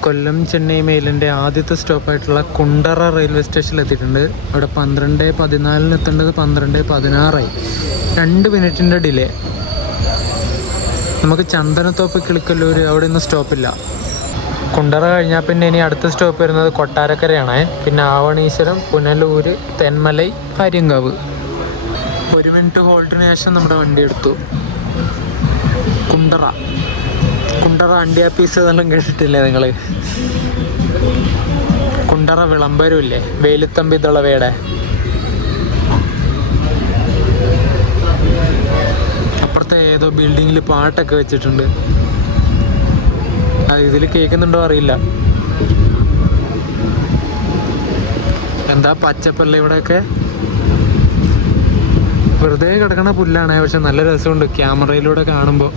കൊല്ലം ചെന്നൈ മെയിലിൻ്റെ ആദ്യത്തെ സ്റ്റോപ്പായിട്ടുള്ള കുണ്ടറ റെയിൽവേ സ്റ്റേഷനിൽ എത്തിയിട്ടുണ്ട്. അവിടെ 12:14 എത്തേണ്ടത് 12:16 2 മിനിറ്റിൻ്റെ ഡിലേ. നമുക്ക് ചന്ദനത്തോപ്പ് കിളിക്കല്ലൂർ അവിടെ ഒന്നും സ്റ്റോപ്പില്ല. കുണ്ടറ കഴിഞ്ഞാൽ പിന്നെ ഇനി അടുത്ത സ്റ്റോപ്പ് വരുന്നത് കൊട്ടാരക്കരയാണ്. പിന്നെ ആവണീശ്വരം, പുനലൂർ, തെന്മലൈ, ആര്യങ്കാവ്. 1 മിനിറ്റ് ഹോൾട്ടിന് ശേഷം നമ്മുടെ വണ്ടി എടുത്തു. കുണ്ടറ അണ്ടിയാപ്പീസ് എന്നെല്ലാം കേട്ടിട്ടില്ലേ നിങ്ങൾ? കുണ്ടറ വിളംബരമില്ലേ, വേലുത്തമ്പി തുളവയുടെ. അപ്പുറത്തെ ഏതോ ബിൽഡിങ്ങിൽ പാട്ടൊക്കെ വെച്ചിട്ടുണ്ട്. അത് ഇതിൽ കേൾക്കുന്നുണ്ടോ അറിയില്ല. എന്താ പച്ചപ്പല്ല ഇവിടെയൊക്കെ, വെറുതെ കിടക്കണ പുല്ലാണ്. പക്ഷെ നല്ല രസമുണ്ട് ക്യാമറയിലൂടെ കാണുമ്പോൾ.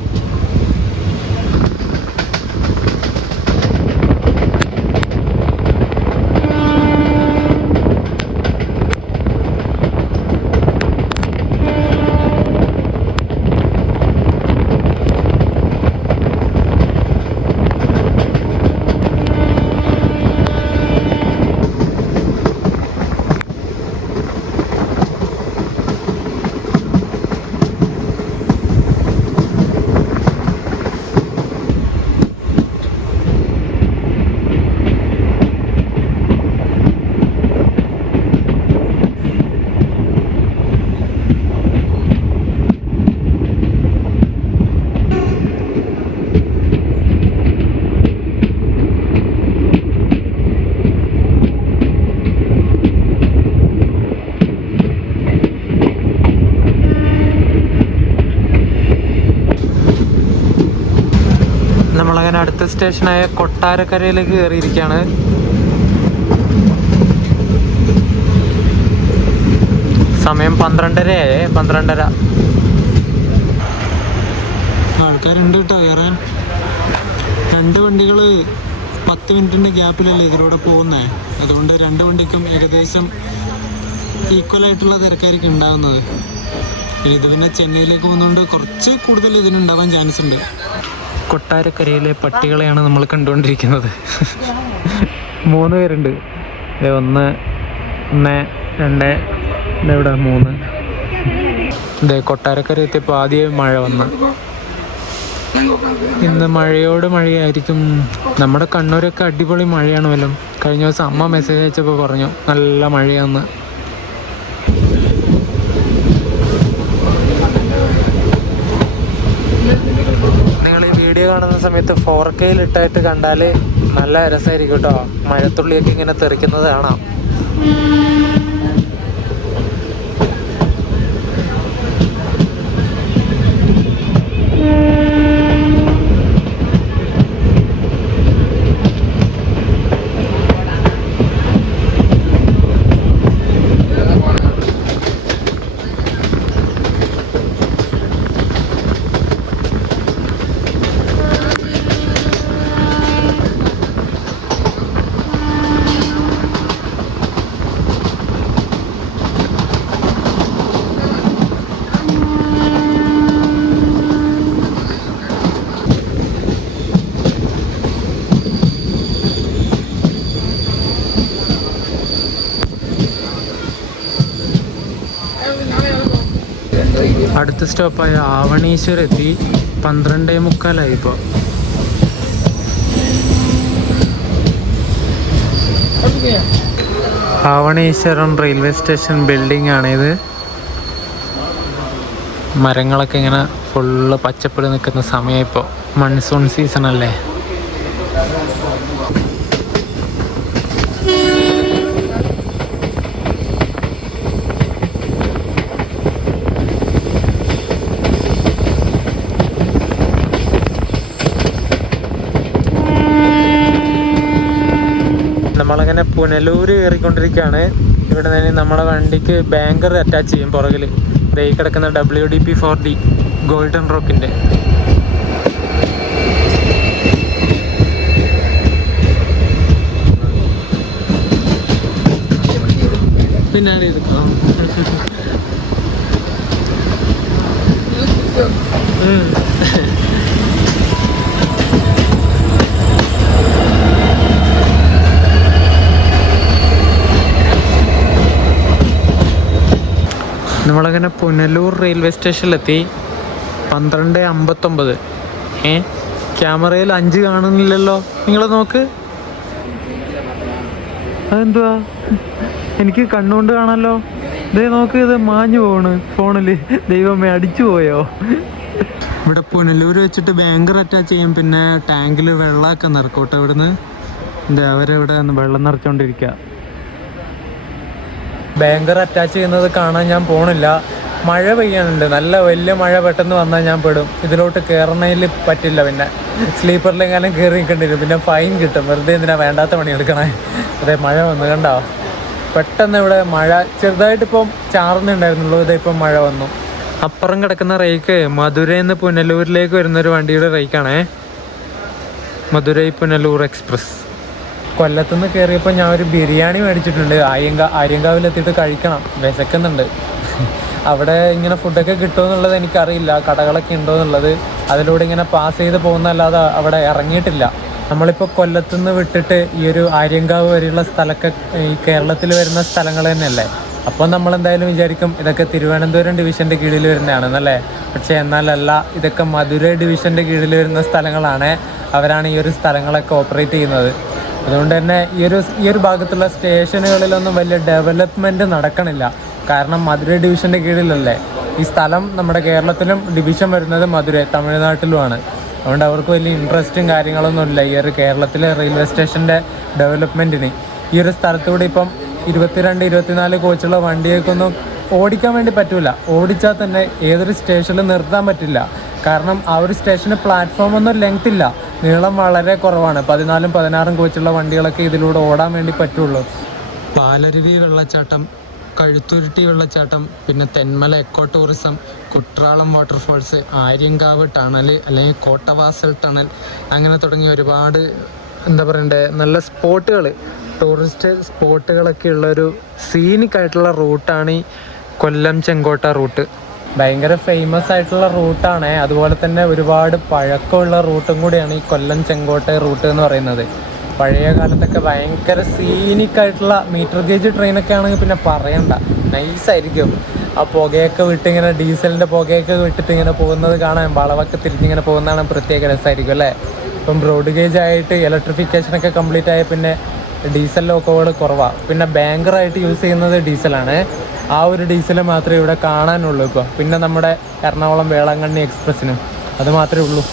നമ്മളങ്ങനെ അടുത്ത സ്റ്റേഷനായ കൊട്ടാരക്കരയിലേക്ക് കയറിയിരിക്കുകയാണ്. സമയം 12:30 12:30. ആൾക്കാരുണ്ട് കേട്ടോ കയറാൻ. 2 വണ്ടികൾ 10 മിനിറ്റിൻ്റെ ഗ്യാപ്പിലല്ലേ ഇതിലൂടെ പോകുന്നത്. അതുകൊണ്ട് 2 വണ്ടിക്കും ഏകദേശം ഈക്വലായിട്ടുള്ള തിരക്കായിരിക്കും ഉണ്ടാകുന്നത്. ഇത് പിന്നെ ചെന്നൈയിലേക്ക് പോകുന്നതുകൊണ്ട് കുറച്ച് കൂടുതൽ ഇതിനുണ്ടാവാൻ ചാൻസ് ഉണ്ട്. കൊട്ടാരക്കരയിലെ പട്ടികളെയാണ് നമ്മൾ കണ്ടുകൊണ്ടിരിക്കുന്നത്. 3 പേരുണ്ട്. 1 2 ഇവിടെ 3. ഇതേ കൊട്ടാരക്കര എത്തിയപ്പോൾ ആദ്യം മഴ വന്ന്. ഇന്ന് മഴയോട് മഴയായിരിക്കും. നമ്മുടെ കണ്ണൂരൊക്കെ അടിപൊളി മഴയാണ് വല്ലതും. കഴിഞ്ഞ ദിവസം അമ്മ മെസ്സേജ് അയച്ചപ്പോൾ പറഞ്ഞു നല്ല മഴയാന്ന്. വീഡിയോ കാണുന്ന സമയത്ത് 4K ഇട്ടായിട്ട് കണ്ടാൽ നല്ല രസമായിരിക്കും കേട്ടോ. മഴത്തുള്ളിയൊക്കെ ഇങ്ങനെ തെറിക്കുന്നത് കാണാം. അടുത്ത സ്റ്റോപ്പായ ആവണീശ്വരം എത്തി. 12:45 ഇപ്പോൾ. ആവണീശ്വരം റെയിൽവേ സ്റ്റേഷൻ ബിൽഡിംഗ് ആണിത്. മരങ്ങളൊക്കെ ഇങ്ങനെ ഫുള്ള് പച്ചപ്പിൽ നിൽക്കുന്ന സമയം ഇപ്പോൾ. മൺസൂൺ സീസൺ അല്ലേ. നമ്മളങ്ങനെ പുനലൂർ കയറിക്കൊണ്ടിരിക്കുകയാണ്. ഇവിടെ നിന്ന് നമ്മുടെ വണ്ടിക്ക് ബാങ്കർ അറ്റാച്ച് ചെയ്യും പുറകിൽ. ഈ കിടക്കുന്ന WDP 4D ഗോൾഡൻ റോക്കിൻ്റെ. പിന്നാലെ എടുക്കാം. നമ്മളങ്ങനെ പുനലൂർ റെയിൽവേ സ്റ്റേഷനിലെത്തി. 12:59. ക്യാമറയിൽ 5 കാണുന്നില്ലല്ലോ, നിങ്ങൾ നോക്ക്. അതെന്തുവാ? എനിക്ക് കണ്ണുകൊണ്ട് കാണാമല്ലോ. ഇതേ നോക്ക്, ഇത് മാഞ്ഞു പോണ് ഫോണിൽ. ദൈവമേ, അടിച്ചു പോയോ? ഇവിടെ പുനലൂർ വെച്ചിട്ട് ബാങ്കർ അറ്റാച്ച് ചെയ്യും. പിന്നെ ടാങ്കിൽ വെള്ളമൊക്കെ നിറക്കോട്ടെ. ഇവിടുന്ന് അവരെവിടെ വെള്ളം നിറച്ചോണ്ടിരിക്കുക. ബാങ്കർ അറ്റാച്ച് ചെയ്യുന്നത് കാണാൻ ഞാൻ പോണില്ല. മഴ പെയ്യാനുണ്ട്, നല്ല വലിയ മഴ പെട്ടെന്ന് വന്നാൽ ഞാൻ പെടും. ഇതിലോട്ട് കയറണതിൽ പറ്റില്ല. പിന്നെ സ്ലീപ്പറിലെങ്ങാനും കയറി നിൽക്കേണ്ടി വരും. പിന്നെ ഫൈൻ കിട്ടും. വെറുതെ എന്തിനാ വേണ്ടാത്ത പണി എടുക്കണേ. അതെ, മഴ വന്നു കണ്ടോ. പെട്ടെന്ന് ഇവിടെ മഴ ചെറുതായിട്ടിപ്പം ചാർന്നുണ്ടായിരുന്നുള്ളൂ. ഇപ്പം മഴ വന്നു. അപ്പുറം കിടക്കുന്ന റേക്ക് മധുരയിൽ നിന്ന് പുനലൂരിലേക്ക് വരുന്നൊരു വണ്ടിയുടെ റേക്കാണേ. മധുരൈ പുനലൂർ എക്സ്പ്രസ്. കൊല്ലത്തുനിന്ന് കയറിയപ്പോൾ ഞാൻ ഒരു ബിരിയാണി മേടിച്ചിട്ടുണ്ട്. ആര്യങ്കാവിലെത്തിയിട്ട് കഴിക്കണം, വിശക്കുന്നുണ്ട്. അവിടെ ഇങ്ങനെ ഫുഡൊക്കെ കിട്ടുമോ എന്നുള്ളത് എനിക്കറിയില്ല. കടകളൊക്കെ ഉണ്ടോ എന്നുള്ളത്. അതിലൂടെ ഇങ്ങനെ പാസ് ചെയ്ത് പോകുന്നതല്ലാതെ അവിടെ ഇറങ്ങിയിട്ടില്ല. നമ്മളിപ്പോൾ കൊല്ലത്തുനിന്ന് വിട്ടിട്ട് ഈ ഒരു ആര്യങ്കാവ് വരെയുള്ള സ്ഥലമൊക്കെ ഈ കേരളത്തിൽ വരുന്ന സ്ഥലങ്ങൾ തന്നെയല്ലേ. അപ്പോൾ നമ്മളെന്തായാലും വിചാരിക്കും ഇതൊക്കെ തിരുവനന്തപുരം ഡിവിഷൻ്റെ കീഴിൽ വരുന്നതാണെന്നല്ലേ. പക്ഷേ എന്നാലല്ല, ഇതൊക്കെ മധുരൈ ഡിവിഷൻ്റെ കീഴിൽ വരുന്ന സ്ഥലങ്ങളാണ്. അവരാണ് ഈ ഒരു സ്ഥലങ്ങളൊക്കെ ഓപ്പറേറ്റ് ചെയ്യുന്നത്. അതുകൊണ്ട് തന്നെ ഈ ഒരു ഭാഗത്തുള്ള സ്റ്റേഷനുകളിലൊന്നും വലിയ ഡെവലപ്മെൻറ്റ് നടക്കണില്ല. കാരണം മധുരൈ ഡിവിഷൻ്റെ കീഴിലല്ലേ ഈ സ്ഥലം. നമ്മുടെ കേരളത്തിലും ഡിവിഷൻ വരുന്നത് മധുരൈ, തമിഴ്നാട്ടിലുമാണ്. അതുകൊണ്ട് അവർക്ക് വലിയ ഇൻട്രസ്റ്റും കാര്യങ്ങളൊന്നുമില്ല ഈ ഒരു കേരളത്തിലെ റെയിൽവേ സ്റ്റേഷൻ്റെ ഡെവലപ്മെൻറ്റിന്. ഈ ഒരു സ്ഥലത്തൂടെ ഇപ്പം 22-24 കോച്ചുള്ള വണ്ടിയൊക്കെയൊന്നും ഓടിക്കാൻ വേണ്ടി പറ്റില്ല. ഓടിച്ചാൽ തന്നെ ഏതൊരു സ്റ്റേഷനിൽ നിർത്താൻ പറ്റില്ല. കാരണം ആ ഒരു സ്റ്റേഷന് പ്ലാറ്റ്ഫോമൊന്നും ലെങ്ത് ഇല്ല, നീളം വളരെ കുറവാണ്. 14-16 കോച്ചുള്ള വണ്ടികളൊക്കെ ഇതിലൂടെ ഓടാൻ വേണ്ടി പറ്റുള്ളൂ. പാലരുവി വെള്ളച്ചാട്ടം, കഴുത്തുരുട്ടി വെള്ളച്ചാട്ടം, പിന്നെ Thenmala eco tourism, Courtallam waterfalls, Aryankavu tunnel അല്ലെങ്കിൽ കോട്ടവാസൽ ടണൽ, അങ്ങനെ തുടങ്ങിയ ഒരുപാട് എന്താ പറയണ്ടേ നല്ല സ്പോട്ടുകൾ, ടൂറിസ്റ്റ് സ്പോട്ടുകളൊക്കെ ഉള്ളൊരു സീനിക് ആയിട്ടുള്ള റൂട്ടാണ് ഈ കൊല്ലം ചെങ്കോട്ട റൂട്ട്. ഭയങ്കര ഫേമസ് ആയിട്ടുള്ള റൂട്ടാണ്. അതുപോലെ തന്നെ ഒരുപാട് പഴക്കമുള്ള റൂട്ടും കൂടിയാണ് ഈ കൊല്ലം ചെങ്കോട്ട റൂട്ട് എന്ന് പറയുന്നത്. പഴയ കാലത്തൊക്കെ ഭയങ്കര സീനിക്കായിട്ടുള്ള മീറ്റർ ഗേജ് ട്രെയിനൊക്കെ ആണെങ്കിൽ പിന്നെ പറയണ്ട, നൈസായിരിക്കും. ആ പുകയൊക്കെ വിട്ടിങ്ങനെ ഡീസലിൻ്റെ പുകയൊക്കെ വിട്ടിട്ട് ഇങ്ങനെ പോകുന്നത് കാണാൻ, വളവൊക്കെ തിരിഞ്ഞിങ്ങനെ പോകുന്നതാണ് പ്രത്യേക രസമായിരിക്കും അല്ലേ. ഇപ്പം ബ്രോഡ് ഗേജ് ആയിട്ട് ഇലക്ട്രിഫിക്കേഷനൊക്കെ കംപ്ലീറ്റ് ആയ പിന്നെ ഡീസൽ ലോക്കോകൾ കുറവാണ്. പിന്നെ ബാങ്കറായിട്ട് യൂസ് ചെയ്യുന്നത് ഡീസലാണ്. ആ ഒരു ഡീസൽ മാത്രമേ ഇവിടെ കാണാനുള്ളൂ ഇപ്പോൾ. പിന്നെ നമ്മുടെ എറണാകുളം വേളാങ്കണ്ണി എക്സ്പ്രസ്സിനും അത് മാത്രമേ ഉള്ളൂ.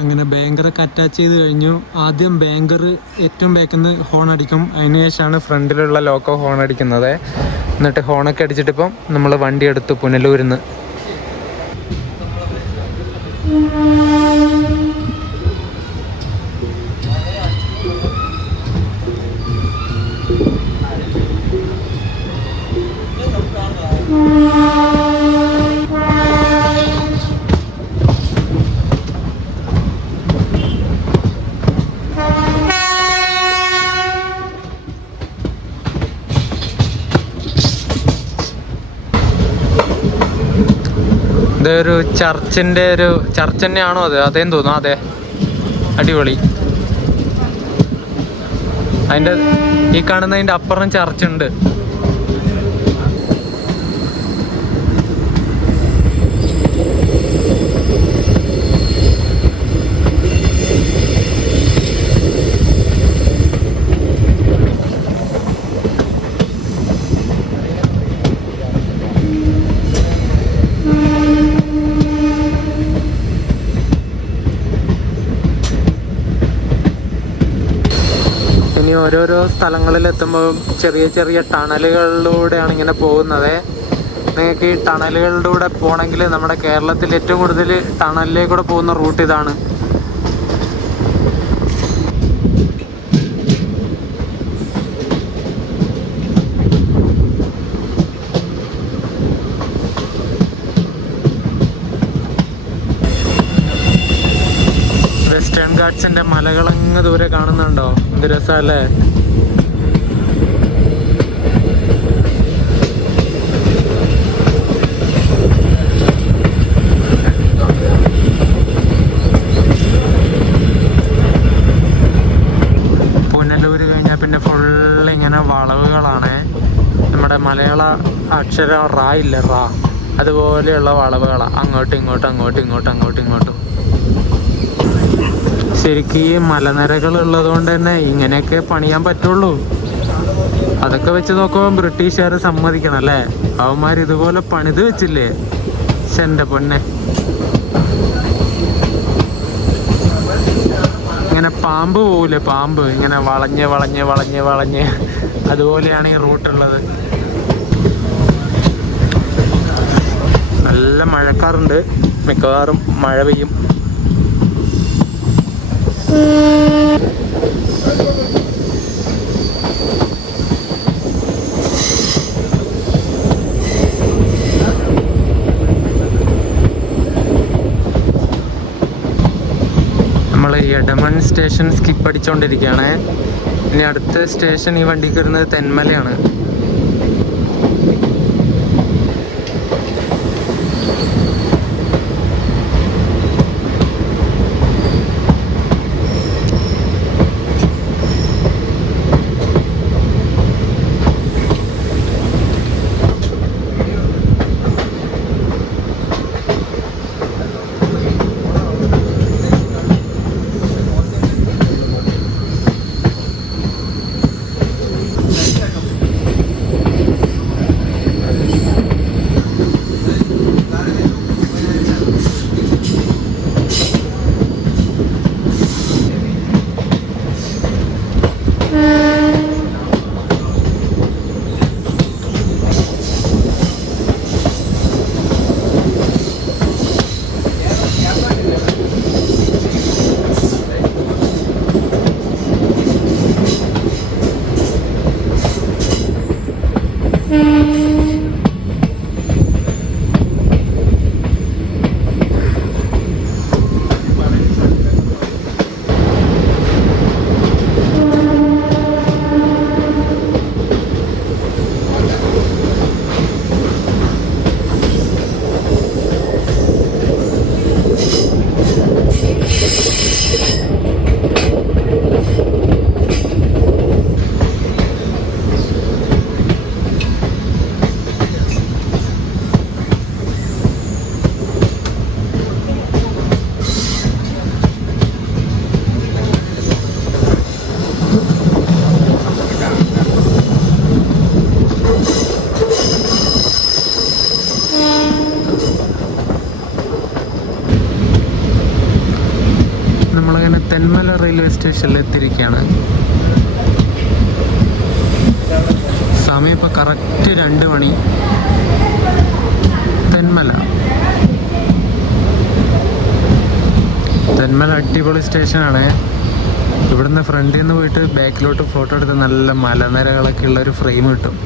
അങ്ങനെ ബാങ്കറൊക്കെ അറ്റാച്ച് ചെയ്ത് കഴിഞ്ഞു. ആദ്യം ബാങ്കർ ഏറ്റവും ബാക്കിൽ നിന്ന് ഹോൺ അടിക്കും. അതിന് ശേഷമാണ് ഫ്രണ്ടിലുള്ള ലോക്കോ ഹോൺ അടിക്കുന്നത്. എന്നിട്ട് ഹോണൊക്കെ അടിച്ചിട്ടിപ്പം നമ്മൾ വണ്ടി എടുത്തു പുനലൂരിൽ നിന്ന്. ഇതൊരു ചർച്ചിൻ്റെ ചർച്ച് തന്നെയാണോ അത്? അതേന്ന് തോന്നുന്നു. അതെ, അടിപൊളി. അതിൻ്റെ ഈ കാണുന്നതിൻ്റെ അപ്പുറം ചർച്ചുണ്ട്. ഓരോരോ സ്ഥലങ്ങളിലെത്തുമ്പോൾ ചെറിയ ചെറിയ ടണലുകളിലൂടെയാണ് ഇങ്ങനെ പോകുന്നത്. നിങ്ങൾക്ക് ഈ ടണലുകളിലൂടെ പോകണമെങ്കിൽ നമ്മുടെ കേരളത്തിൽ ഏറ്റവും കൂടുതൽ ടണലിലേക്കൂടെ പോകുന്ന റൂട്ട് ഇതാണ്. അച്ഛൻ്റെ മലകളങ്ങ് ദൂരെ കാണുന്നുണ്ടോ? എന്ത് രസമല്ലേ? പുനലൂർ കഴിഞ്ഞാൽ പിന്നെ ഫുള്ള് ഇങ്ങനെ വളവുകളാണ്. നമ്മുടെ മലയാള അക്ഷരം റാ ഇല്ല, റാ അതുപോലെയുള്ള വളവുകളാണ്. അങ്ങോട്ടും ഇങ്ങോട്ടും അങ്ങോട്ടും ഇങ്ങോട്ടും അങ്ങോട്ടും ഇങ്ങോട്ടും. ശരിക്കും ഈ മലനിരകൾ ഉള്ളത് കൊണ്ട് തന്നെ ഇങ്ങനെയൊക്കെ പണിയാൻ പറ്റുള്ളൂ. അതൊക്കെ വെച്ച് നോക്കുമ്പോൾ ബ്രിട്ടീഷുകാർ സമ്മതിക്കണം അല്ലേ? അവന്മാർ ഇതുപോലെ പണിത് വെച്ചില്ലേ? എൻ്റെ പൊന്നെ. ഇങ്ങനെ പാമ്പ് പോവില്ലേ, പാമ്പ് ഇങ്ങനെ വളഞ്ഞ് വളഞ്ഞ് വളഞ്ഞ് വളഞ്ഞ്, അതുപോലെയാണ് ഈ റൂട്ടുള്ളത്. നല്ല മഴക്കാറുണ്ട്, മിക്കവാറും മഴ പെയ്യും. നമ്മൾ എടമൺ സ്റ്റേഷൻ സ്കിപ്പ് അടിച്ചുകൊണ്ടിരിക്കുകയാണ്. ഇനി അടുത്ത സ്റ്റേഷൻ ഈ വണ്ടിക്ക് വരുന്നത് തെന്മലയാണ്. തെന്മല റെയിൽവേ സ്റ്റേഷനിൽ എത്തിയിരിക്കുകയാണ്. സമയം ഇപ്പോൾ കറക്റ്റ് 2 മണി. തെന്മല അടിപൊളി സ്റ്റേഷനാണ്. ഇവിടുന്ന് ഫ്രണ്ടിൽ നിന്ന് പോയിട്ട് ബാക്കിലോട്ട് ഫോട്ടോ എടുത്ത് നല്ല മലനിരകളൊക്കെ ഉള്ളൊരു ഫ്രെയിം കിട്ടും.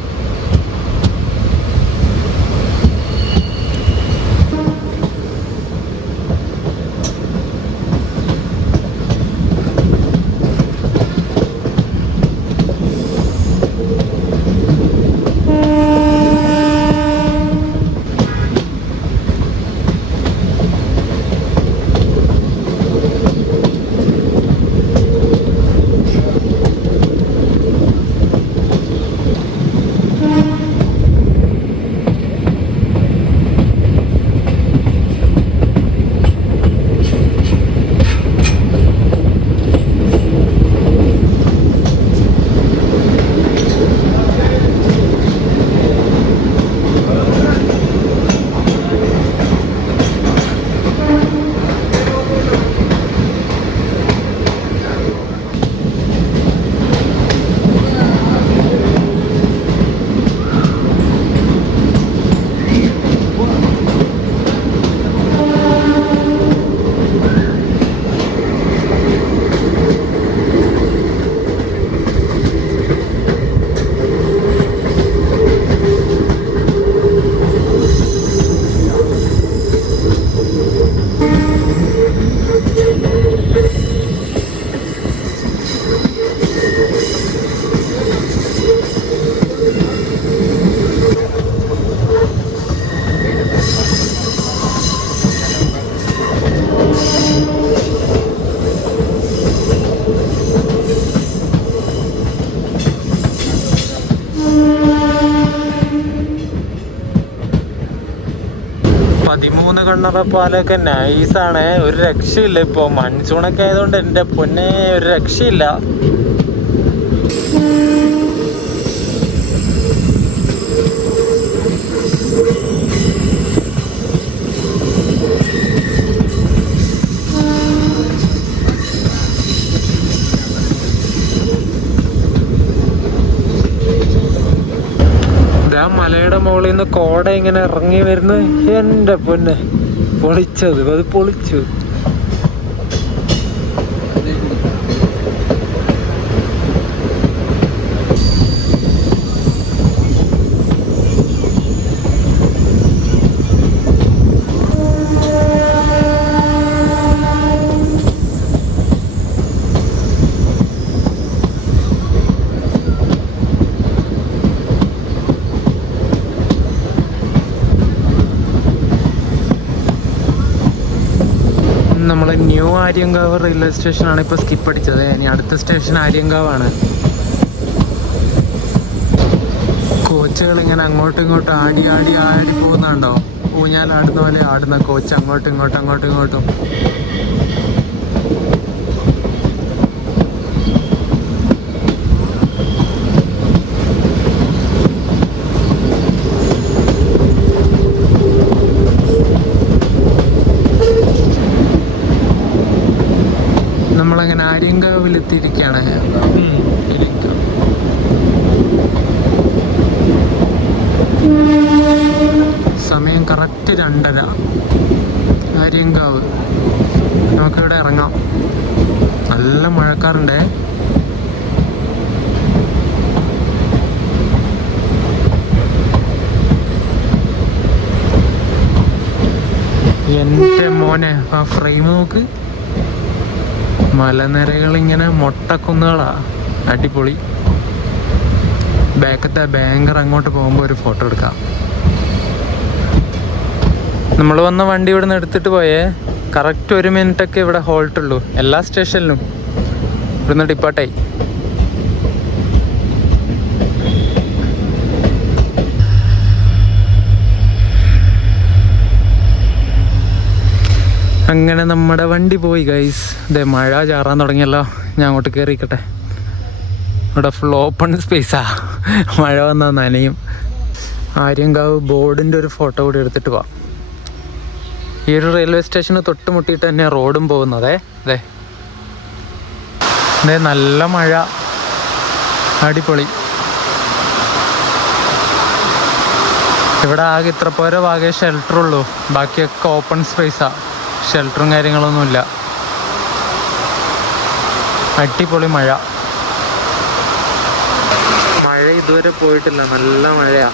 13 കണ്ണറ പാലൊക്കെ നൈസാണ്, ഒരു രക്ഷയില്ല. ഇപ്പോൾ മൺസൂണൊക്കെ ആയതുകൊണ്ട് എൻ്റെ പൊന്നെ ഒരു രക്ഷയില്ല. മലയുടെ മുകളിൽ നിന്ന് കോട ഇങ്ങനെ ഇറങ്ങി വരുന്നു. എൻ്റെ പൊന്നെ അത് പൊളിച്ചു. നമ്മൾ ന്യൂ ആര്യങ്കാവ് റെയിൽവേ സ്റ്റേഷനാണ് ഇപ്പോൾ സ്കിപ്പ് അടിച്ചത്. ഇനി അടുത്ത സ്റ്റേഷൻ ആര്യങ്കാവാണ്. കോച്ചുകൾ ഇങ്ങനെ അങ്ങോട്ടും ഇങ്ങോട്ടും ആടി ആടി ആടി പോകുന്നുണ്ടോ? ഊഞ്ഞാലാടുന്ന പോലെ ആടുന്ന കോച്ച് അങ്ങോട്ടും ഇങ്ങോട്ടും. നമ്മളങ്ങനെ ആര്യങ്കാവിലെത്തിയിരിക്കുകയാണ്. സമയം കറക്റ്റ് 2:30. ആര്യങ്കാവ്. നമുക്കിവിടെ ഇറങ്ങാം. നല്ല മഴക്കാറുണ്ടേ. എൻ്റെ മോനെ ആ ഫ്രെയിം നോക്ക്. മലനിരകളിങ്ങനെ മൊട്ടക്കുന്നുകളാ, അടിപൊളി. ബാക്കത്തെ ബാങ്കർ അങ്ങോട്ട് പോകുമ്പോൾ ഒരു ഫോട്ടോ എടുക്കാം. നമ്മൾ വന്ന വണ്ടി ഇവിടെ നിന്ന് എടുത്തിട്ട് പോയേ. കറക്റ്റ് 1 മിനിറ്റൊക്കെ ഇവിടെ ഹോൾട്ടുള്ളൂ എല്ലാ സ്റ്റേഷനിലും. ഇവിടുന്ന് ഡിപ്പാർട്ടായി. അങ്ങനെ നമ്മുടെ വണ്ടി പോയി ഗൈസ്. ഇതേ മഴ ചാറാൻ തുടങ്ങിയല്ലോ. ഞാൻ അങ്ങോട്ട് കയറിക്കട്ടെ. ഇവിടെ ഫുൾ ഓപ്പൺ സ്പേസാ. മഴ വന്നാൽ നനയും. ആര്യങ്കാവ് ബോർഡിൻ്റെ ഒരു ഫോട്ടോ കൂടി എടുത്തിട്ട് പോവാം. ഈ ഒരു റെയിൽവേ സ്റ്റേഷന് തൊട്ടുമുട്ടിയിട്ട് തന്നെ റോഡും പോകുന്നതേ. അതെ നല്ല മഴ, അടിപൊളി. ഇവിടെ ആകെ ഇത്ര പോരെ ഭാഗേ ഷെൽട്ടറുള്ളൂ, ബാക്കിയൊക്കെ ഓപ്പൺ സ്പേസാ. ഷെൽട്ടറും കാര്യങ്ങളൊന്നുമില്ല. അടിപൊളി മഴ ഇതുവരെ പോയിട്ടില്ല, നല്ല മഴയാ.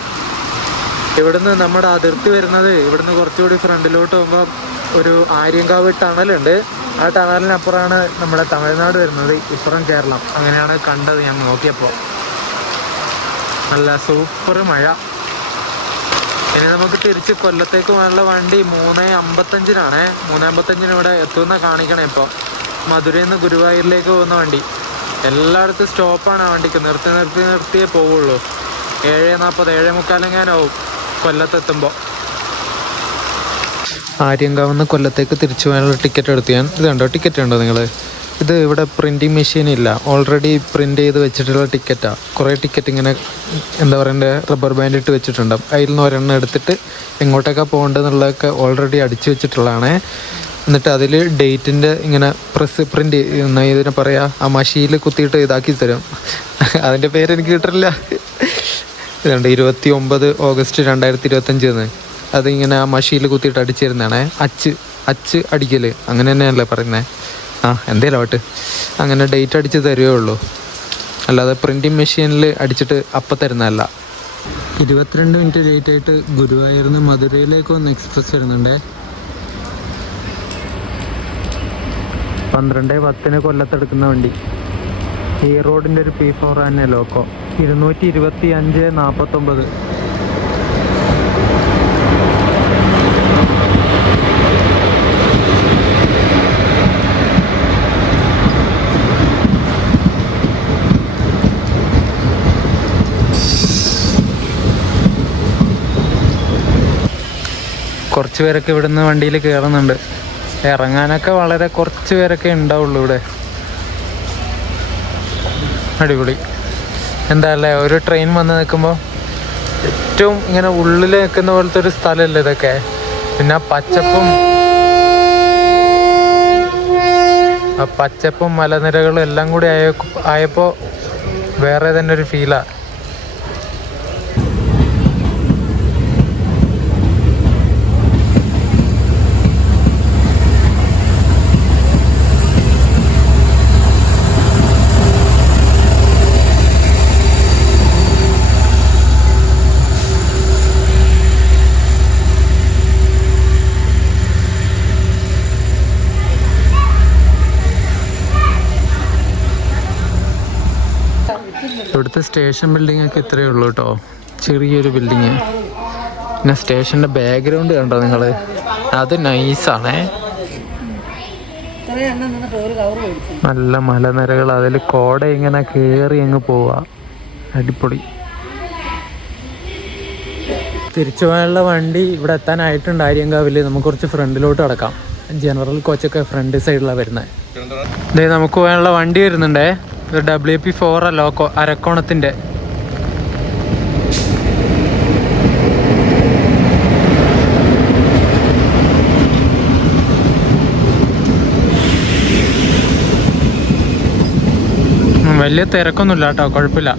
ഇവിടുന്ന് നമ്മുടെ അതിർത്തി വരുന്നത് ഇവിടുന്ന് കുറച്ചുകൂടി ഫ്രണ്ടിലോട്ട് പോകുമ്പോൾ ഒരു ആര്യങ്കാവ് ടണലുണ്ട്. ആ ടണലിനപ്പുറമാണ് നമ്മുടെ തമിഴ്നാട് വരുന്നത്, ഇപ്പുറം കേരളം. അങ്ങനെയാണ് കണ്ടത് ഞാൻ നോക്കിയപ്പോൾ. നല്ല സൂപ്പർ മഴ. ഇനി നമുക്ക് തിരിച്ച് കൊല്ലത്തേക്ക് പോകാനുള്ള വണ്ടി 3:55 3:55 ഇവിടെ എത്തുന്ന കാണിക്കണം. ഇപ്പോൾ മധുരയിൽ നിന്ന് ഗുരുവായൂരിലേക്ക് പോകുന്ന വണ്ടി. എല്ലായിടത്തും സ്റ്റോപ്പാണ് ആ വണ്ടിക്ക്. നിർത്തിയേ പോവുള്ളൂ. 7:40 7:45 കൊല്ലത്തെത്തുമ്പോൾ. ആര്യങ്കാവിൽ കൊല്ലത്തേക്ക് തിരിച്ചു പോകാനുള്ള ടിക്കറ്റ് എടുത്ത് ഞാൻ. ഇത് കണ്ടോ, ടിക്കറ്റ് ഉണ്ടോ നിങ്ങൾ? ഇത് ഇവിടെ പ്രിൻറ്റിങ് മെഷീൻ ഇല്ല, ഓൾറെഡി പ്രിൻ്റ് ചെയ്ത് വെച്ചിട്ടുള്ള ടിക്കറ്റാണ്. കുറേ ടിക്കറ്റ് ഇങ്ങനെ എന്താ പറയണ്ടേ, റബ്ബർ ബാൻഡ് ഇട്ട് വെച്ചിട്ടുണ്ടാവും. അതിൽ നിന്ന് ഒരെണ്ണം എടുത്തിട്ട് എങ്ങോട്ടേക്കാണ് പോകേണ്ടതെന്നുള്ളതൊക്കെ ഓൾറെഡി അടിച്ചു വെച്ചിട്ടുള്ളതാണ്. എന്നിട്ട് അതിൽ ഡേറ്റിൻ്റെ ഇങ്ങനെ പ്രിൻ്റ് ഇതിനെ പറയാ, ആ മഷിയിൽ കുത്തിയിട്ട് ഇതാക്കി തരും. അതിൻ്റെ പേരെനിക്ക് കിട്ടില്ല. ഇതുണ്ട് 29 ഓഗസ്റ്റ് 2025 അതിങ്ങനെ ആ മഷിയിൽ കുത്തിയിട്ട് അടിച്ചു തരുന്നതാണേ. അച്ച് അടിക്കൽ അങ്ങനെ തന്നെയല്ലേ പറയുന്നത്? എന്തേലും ആവട്ടെ, അങ്ങനെ ഡേറ്റ് അടിച്ച് തരുവേ ഉള്ളൂ, അല്ലാതെ പ്രിൻറ്റിങ് മെഷീനിൽ അടിച്ചിട്ട് അപ്പം തരുന്നതല്ല. 22 മിനിറ്റ് ലേറ്റ് ആയിട്ട് ഗുരുവായൂരിൽ നിന്ന് മധുരയിലേക്ക് ഒന്ന് എക്സ്പ്രസ് വരുന്നുണ്ടേ. 12:10 കൊല്ലത്തെടുക്കുന്ന വണ്ടി. ഈ റോഡിൻ്റെ ഒരു P4 തന്നെ ലോക്കോ. 225/49. കുറച്ച് പേരൊക്കെ ഇവിടുന്ന് വണ്ടിയിൽ കയറുന്നുണ്ട്. ഇറങ്ങാനൊക്കെ വളരെ കുറച്ച് പേരൊക്കെ ഉണ്ടാവുള്ളൂ ഇവിടെ. അടിപൊളി. എന്താ അല്ലേ, ഒരു ട്രെയിൻ വന്ന് നിൽക്കുമ്പോൾ ഏറ്റവും ഇങ്ങനെ ഉള്ളിൽ നിൽക്കുന്ന പോലത്തെ ഒരു സ്ഥലമല്ലേ ഇതൊക്കെ. പിന്നെ ആ പച്ചപ്പും മലനിരകളും എല്ലാം കൂടി ആയപ്പോൾ വേറെ തന്നെ ഒരു ഫീലാണ്. ഇവിടുത്തെ സ്റ്റേഷൻ ബിൽഡിംഗ് ഒക്കെ ഇത്രയേ ഉള്ളൂ കേട്ടോ, ചെറിയൊരു ബിൽഡിങ്. പിന്നെ സ്റ്റേഷൻ്റെ ബാക്ക്ഗ്രൗണ്ട് കണ്ടോ നിങ്ങൾ, അത് നൈസാണേ. നല്ല മലനിരകൾ, അതിൽ കോട ഇങ്ങനെ കയറി അങ്ങ് പോവാ. അടിപൊളി. തിരിച്ചു പോകാനുള്ള വണ്ടി ഇവിടെ എത്താനായിട്ടുണ്ട് ആര്യങ്കാവിൽ. നമുക്ക് കുറച്ച് ഫ്രണ്ടിലോട്ട് കിടക്കാം. ജനറൽ കോച്ചൊക്കെ ഫ്രണ്ട് സൈഡിലാണ് വരുന്നത്. ഇതേ നമുക്ക് പോകാനുള്ള വണ്ടി വരുന്നുണ്ടേ. ഒരു WP4 ലോക്കോ, അരക്കോണത്തിൻ്റെ. വലിയ തിരക്കൊന്നുമില്ല കേട്ടോ, കുഴപ്പമില്ല.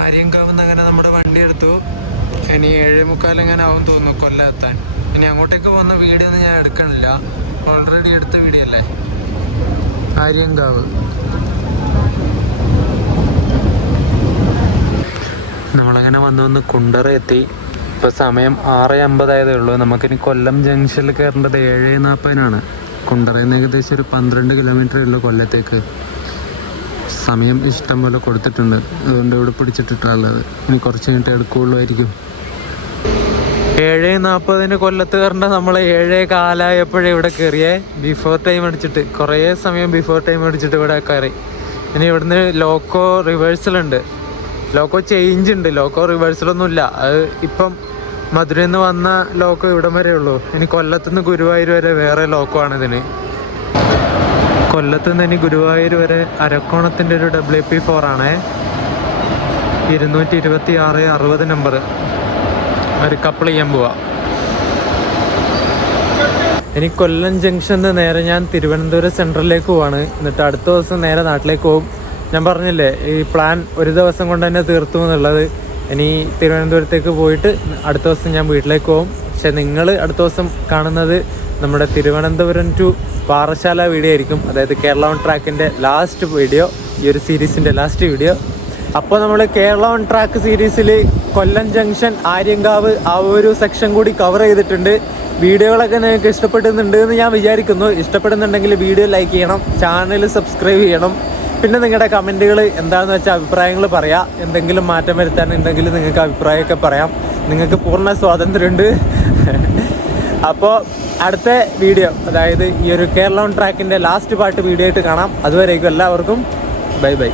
ആര്യങ്കാവിൽ അങ്ങനെ നമ്മുടെ വണ്ടി എടുത്തു. ഇനി 7:45 എങ്ങനെ ആവും തോന്നുന്നു കൊല്ലം എത്താൻ. ഇനി അങ്ങോട്ടേക്ക് പോകുന്ന വീഡിയോ ഒന്നും ഞാൻ എടുക്കണില്ല, ഓൾറെഡി എടുത്ത വീഡിയോ അല്ലേ. ആര്യങ്കാവ് നമ്മളങ്ങനെ വന്ന് കുണ്ടറ എത്തി. ഇപ്പോൾ സമയം 6:50 ആയതേ ഉള്ളൂ. നമുക്കിനി കൊല്ലം ജംഗ്ഷനിൽ കയറേണ്ടത് 7:40 കുണ്ടറയിൽ നിന്ന് ഏകദേശം ഒരു 12 കിലോമീറ്ററേ ഉള്ളൂ കൊല്ലത്തേക്ക്. സമയം ഇഷ്ടം പോലെ കൊടുത്തിട്ടുണ്ട്, അതുകൊണ്ട് ഇവിടെ പിടിച്ചിട്ടിട്ടുള്ളത്. ഇനി കുറച്ച് കഴിഞ്ഞിട്ട് എടുക്കുകയുള്ളൂമായിരിക്കും. 7:40 കൊല്ലത്ത് കയറേണ്ട നമ്മൾ 7:15 ഇവിടെ കയറിയേ. ബിഫോർ ടൈം അടിച്ചിട്ട്, കുറേ സമയം ബിഫോർ ടൈം അടിച്ചിട്ട് ഇവിടെ കയറി. ഇനി ഇവിടുന്ന് ലോക്കോ റിവേഴ്സലുണ്ട്, ലോക്കോ ചേഞ്ച് ഉണ്ട്, ലോക്കോ റിവേഴ്സലൊന്നുമില്ല. അത് ഇപ്പം മധുരയിൽ നിന്ന് വന്ന ലോക്കോ ഇവിടം വരെ ഉള്ളൂ. ഇനി കൊല്ലത്തുനിന്ന് ഗുരുവായൂർ വരെ വേറെ ലോക്കോ ആണ് ഇതിന്. കൊല്ലത്തുനിന്ന് ഇനി ഗുരുവായൂർ വരെ അരക്കോണത്തിൻ്റെ ഒരു WP4 ആണേ. 226/60 നമ്പർ. ഒരു കപ്പിൾ ചെയ്യാൻ പോവാ. ഇനി കൊല്ലം ജംഗ്ഷനിൽ നേരെ ഞാൻ തിരുവനന്തപുരം സെൻട്രലിലേക്ക് പോവാണ്. എന്നിട്ട് അടുത്ത ദിവസം നേരെ നാട്ടിലേക്ക് പോകും. ഞാൻ പറഞ്ഞില്ലേ ഈ പ്ലാൻ ഒരു ദിവസം കൊണ്ട് തന്നെ തീർത്തു എന്നുള്ളത്. ഇനി തിരുവനന്തപുരത്തേക്ക് പോയിട്ട് അടുത്ത ദിവസം ഞാൻ വീട്ടിലേക്ക് പോകും. പക്ഷെ നിങ്ങൾ അടുത്ത ദിവസം കാണുന്നത് നമ്മുടെ തിരുവനന്തപുരം ടു പാറശാല വീഡിയോ ആയിരിക്കും. അതായത് കേരള ഓൺ ട്രാക്കിൻ്റെ ലാസ്റ്റ് വീഡിയോ, ഈ ഒരു സീരീസിൻ്റെ ലാസ്റ്റ് വീഡിയോ. അപ്പോൾ നമ്മൾ കേരള ഓൺ ട്രാക്ക് സീരീസിൽ കൊല്ലം ജംഗ്ഷൻ, ആര്യങ്കാവ് ആ ഒരു സെക്ഷൻ കൂടി കവർ ചെയ്തിട്ടുണ്ട്. വീഡിയോകളൊക്കെ നിങ്ങൾക്ക് ഇഷ്ടപ്പെടുന്നുണ്ട് എന്ന് ഞാൻ വിചാരിക്കുന്നു. ഇഷ്ടപ്പെടുന്നുണ്ടെങ്കിൽ വീഡിയോ ലൈക്ക് ചെയ്യണം, ചാനൽ സബ്സ്ക്രൈബ് ചെയ്യണം. പിന്നെ നിങ്ങളുടെ കമൻറ്റുകൾ എന്താണെന്ന് വെച്ചാൽ അഭിപ്രായങ്ങൾ പറയാം. എന്തെങ്കിലും മാറ്റം വരുത്താനുണ്ടെങ്കിൽ നിങ്ങൾക്ക് അഭിപ്രായമൊക്കെ പറയാം. നിങ്ങൾക്ക് പൂർണ്ണ സ്വാതന്ത്ര്യമുണ്ട്. അപ്പോൾ അടുത്ത വീഡിയോ, അതായത് ഈ ഒരു കേരള ഓൺ ട്രാക്കിൻ്റെ ലാസ്റ്റ് പാർട്ട് വീഡിയോ ആയിട്ട് കാണാം. അതുവരേക്കും എല്ലാവർക്കും ബൈ ബൈ.